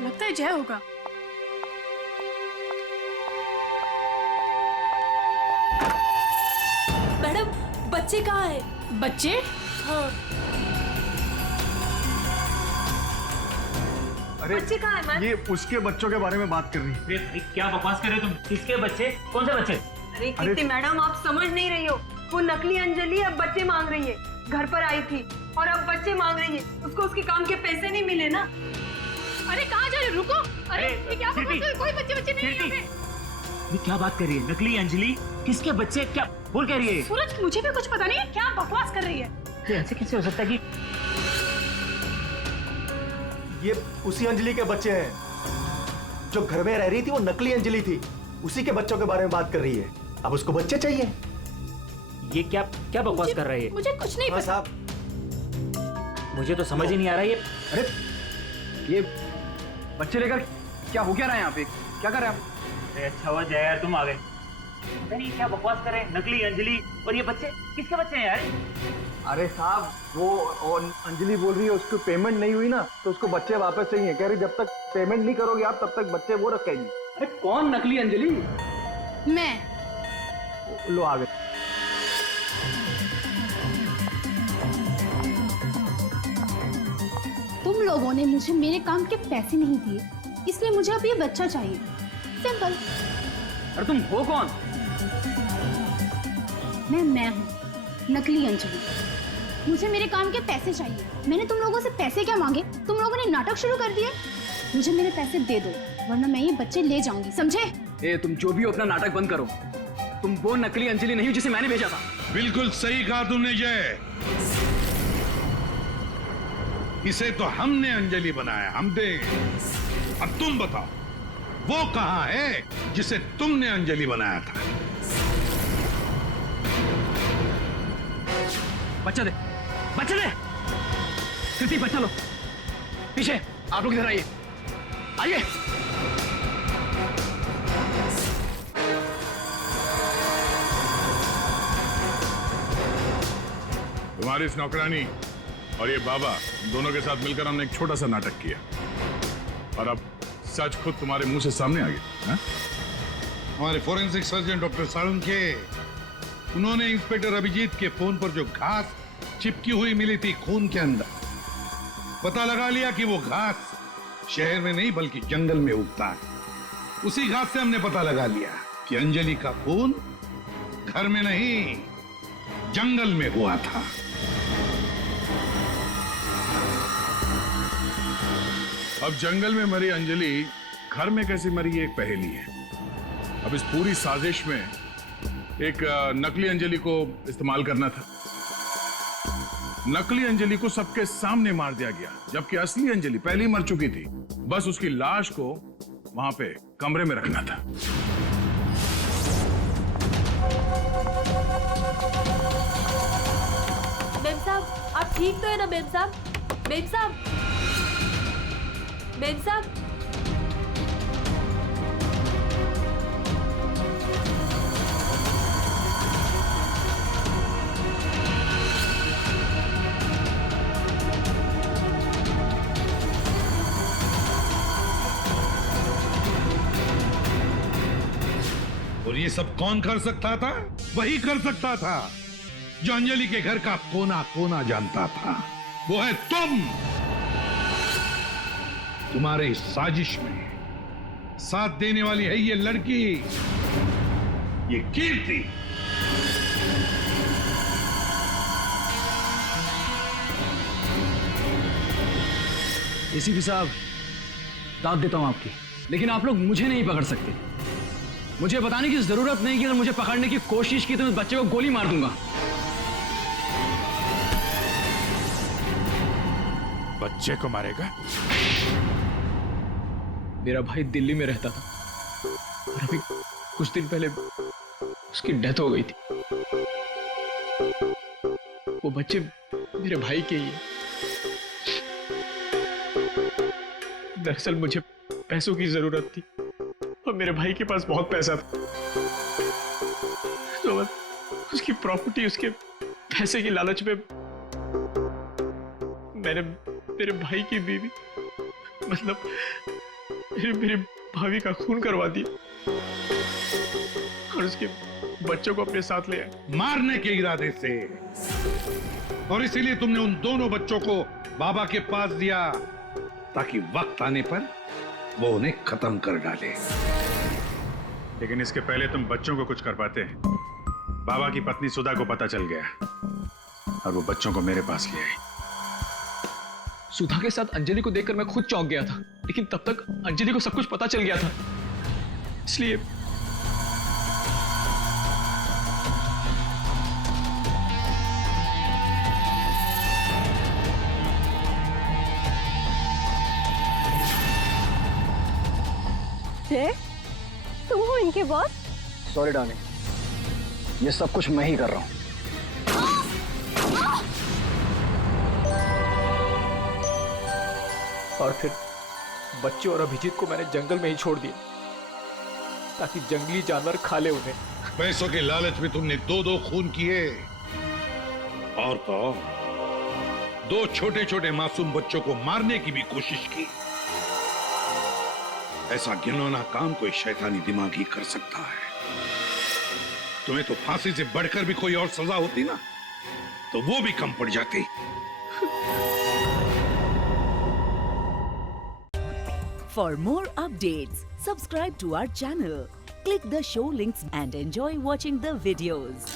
लगता है जय होगा। मैडम, बच्चे कहाँ है? बच्चे? हाँ। अरे बच्चे कहाँ है? ये उसके बच्चों के बारे में बात कर रही है। अरे भाई क्या बकवास कर रहे हो तुम? किसके बच्चे? कौन से बच्चे? अरे कीर्ति मैडम, आप समझ नहीं रही हो। वो नकली अंजलि अब बच्चे मांग रही है। घर पर आई थी और अब बच्चे मांग रही है। उसको उसके काम के पैसे नहीं मिले ना। अरे कहाँ जा रहे हो? रुको। अरे ये क्या बकवास है? कोई बच्चे नहीं है यहाँ पे। ये क्या बात कर रही है? नकली अंजलि? किसके बच्चे? क्या बोल कह रही है? सूरज, मुझे भी कुछ पता नहीं है, क्या बकवास कर रही है। तो ऐसे कैसे हो सकता है कि ये उसी अंजलि के बच्चे हैं जो घर में रह रही थी। वो नकली अंजलि थी, उसी के बच्चों के बारे में बात कर रही है। अब उसको बच्चे चाहिए। ये क्या बकवास कर रही है? मुझे कुछ नहीं पता। मुझे तो समझ ही नहीं आ रहा है ये। अरे ये बच्चे लेकर क्या हो क्या रहा है यहाँ पे? क्या कर रहे हैं आप? अच्छा हुआ जय यार तुम आ गए। नहीं क्या बकवास कर रहे हैं? नकली अंजलि और ये बच्चे किसके बच्चे हैं यार? अरे साहब, वो अंजलि बोल रही है उसको पेमेंट नहीं हुई ना, तो उसको बच्चे वापस चाहिए। कह रही जब तक पेमेंट नहीं करोगे आप, तब तक बच्चे वो रखेगी। अरे कौन नकली अंजलि? मैं। लो आ गए। तुम लोगों ने मुझे मेरे काम के पैसे नहीं दिए, इसलिए मुझे अब ये बच्चा चाहिए। सिंपल। अरे तुम हो कौन? मैं हूँ नकली अंजलि। मुझे मेरे काम के पैसे चाहिए। मैंने तुम लोगों से पैसे क्या मांगे? तुम लोगों ने नाटक शुरू कर दिए। मुझे मेरे पैसे दे दो, वरना मैं ये बच्चे ले जाऊंगी, समझे? ए, तुम जो भी हो अपना नाटक बंद करो। तुम वो नकली अंजलि नहीं हो जिसे मैंने भेजा था। बिल्कुल सही कहा तुमने जय। इसे तो हमने अंजलि बनाया, हम दे। अब तुम बताओ, वो कहां है जिसे तुमने अंजलि बनाया था? बच्चा दे, बच्चा दे। कृति बच्चा लो। पीछे आप लोग इधर आइए, आइए। तुम्हारी इस नौकरानी और ये बाबा दोनों के साथ मिलकर हमने एक छोटा सा नाटक किया, और अब सच खुद तुम्हारे मुंह से सामने आ गया। हमारे फोरेंसिक सर्जन डॉक्टर साळुंखे, उन्होंने इंस्पेक्टर अभिजीत के फोन पर जो घास चिपकी हुई मिली थी खून के अंदर, पता लगा लिया कि वो घास शहर में नहीं बल्कि जंगल में उगता है। उसी घास से हमने पता लगा लिया कि अंजलि का खून घर में नहीं जंगल में हुआ था। अब जंगल में मरी अंजलि घर में कैसे मरी, एक पहेली है। अब इस पूरी साजिश में एक नकली अंजलि को इस्तेमाल करना था। नकली अंजलि को सबके सामने मार दिया गया, जबकि असली अंजलि पहले ही मर चुकी थी। बस उसकी लाश को वहां पे कमरे में रखना था। मेम साहब, आप ठीक तो है ना मेम साहब? मेम साहब, मेम साहब। और ये सब कौन कर सकता था? वही कर सकता था जो अंजलि के घर का कोना कोना जानता था। वो है तुम। तुम्हारे इस साजिश में साथ देने वाली है ये लड़की, ये कीर्ति। एसीपी साहब, दाद देता हूं आपकी, लेकिन आप लोग मुझे नहीं पकड़ सकते। मुझे बताने की जरूरत नहीं कि अगर मुझे पकड़ने की कोशिश की तो मैं बच्चे को गोली मार दूंगा। बच्चे को मारेगा? मेरा भाई दिल्ली में रहता था और अभी कुछ दिन पहले उसकी डेथ हो गई थी। वो बच्चे मेरे भाई के ही है। दरअसल मुझे पैसों की जरूरत थी और मेरे भाई के पास बहुत पैसा था, तो उसकी प्रॉपर्टी, उसके पैसे की लालच में मैंने मेरे भाई की बीवी, मतलब मेरी भाभी का खून करवा दिया और उसके बच्चों को अपने साथ ले आए मारने के इरादे से। और इसीलिए तुमने उन दोनों बच्चों को बाबा के पास दिया ताकि वक्त आने पर वो उन्हें खत्म कर डाले। लेकिन इसके पहले तुम बच्चों को कुछ कर पाते। बाबा की पत्नी सुधा को पता चल गया और वो बच्चों को मेरे पास ले आई। सुधा के साथ अंजलि को देखकर मैं खुद चौंक गया था, लेकिन तब तक अंजलि को सब कुछ पता चल गया था, इसलिए तुम हो इनके बॉस? सॉरी डार्लिंग, ये सब कुछ मैं ही कर रहा हूँ। और फिर बच्चे और अभिजीत को मैंने जंगल में ही छोड़ दिया ताकि जंगली जानवर खा ले उन्हें। पैसों के लालच में तुमने दो खून किए और तो दो छोटे छोटे मासूम बच्चों को मारने की भी कोशिश की। ऐसा घिनौना काम कोई शैतानी दिमाग ही कर सकता है। तुम्हें तो फांसी से बढ़कर भी कोई और सजा होती ना, तो वो भी कम पड़ जाती। For more updates, subscribe to our channel, click the show links and enjoy watching the videos.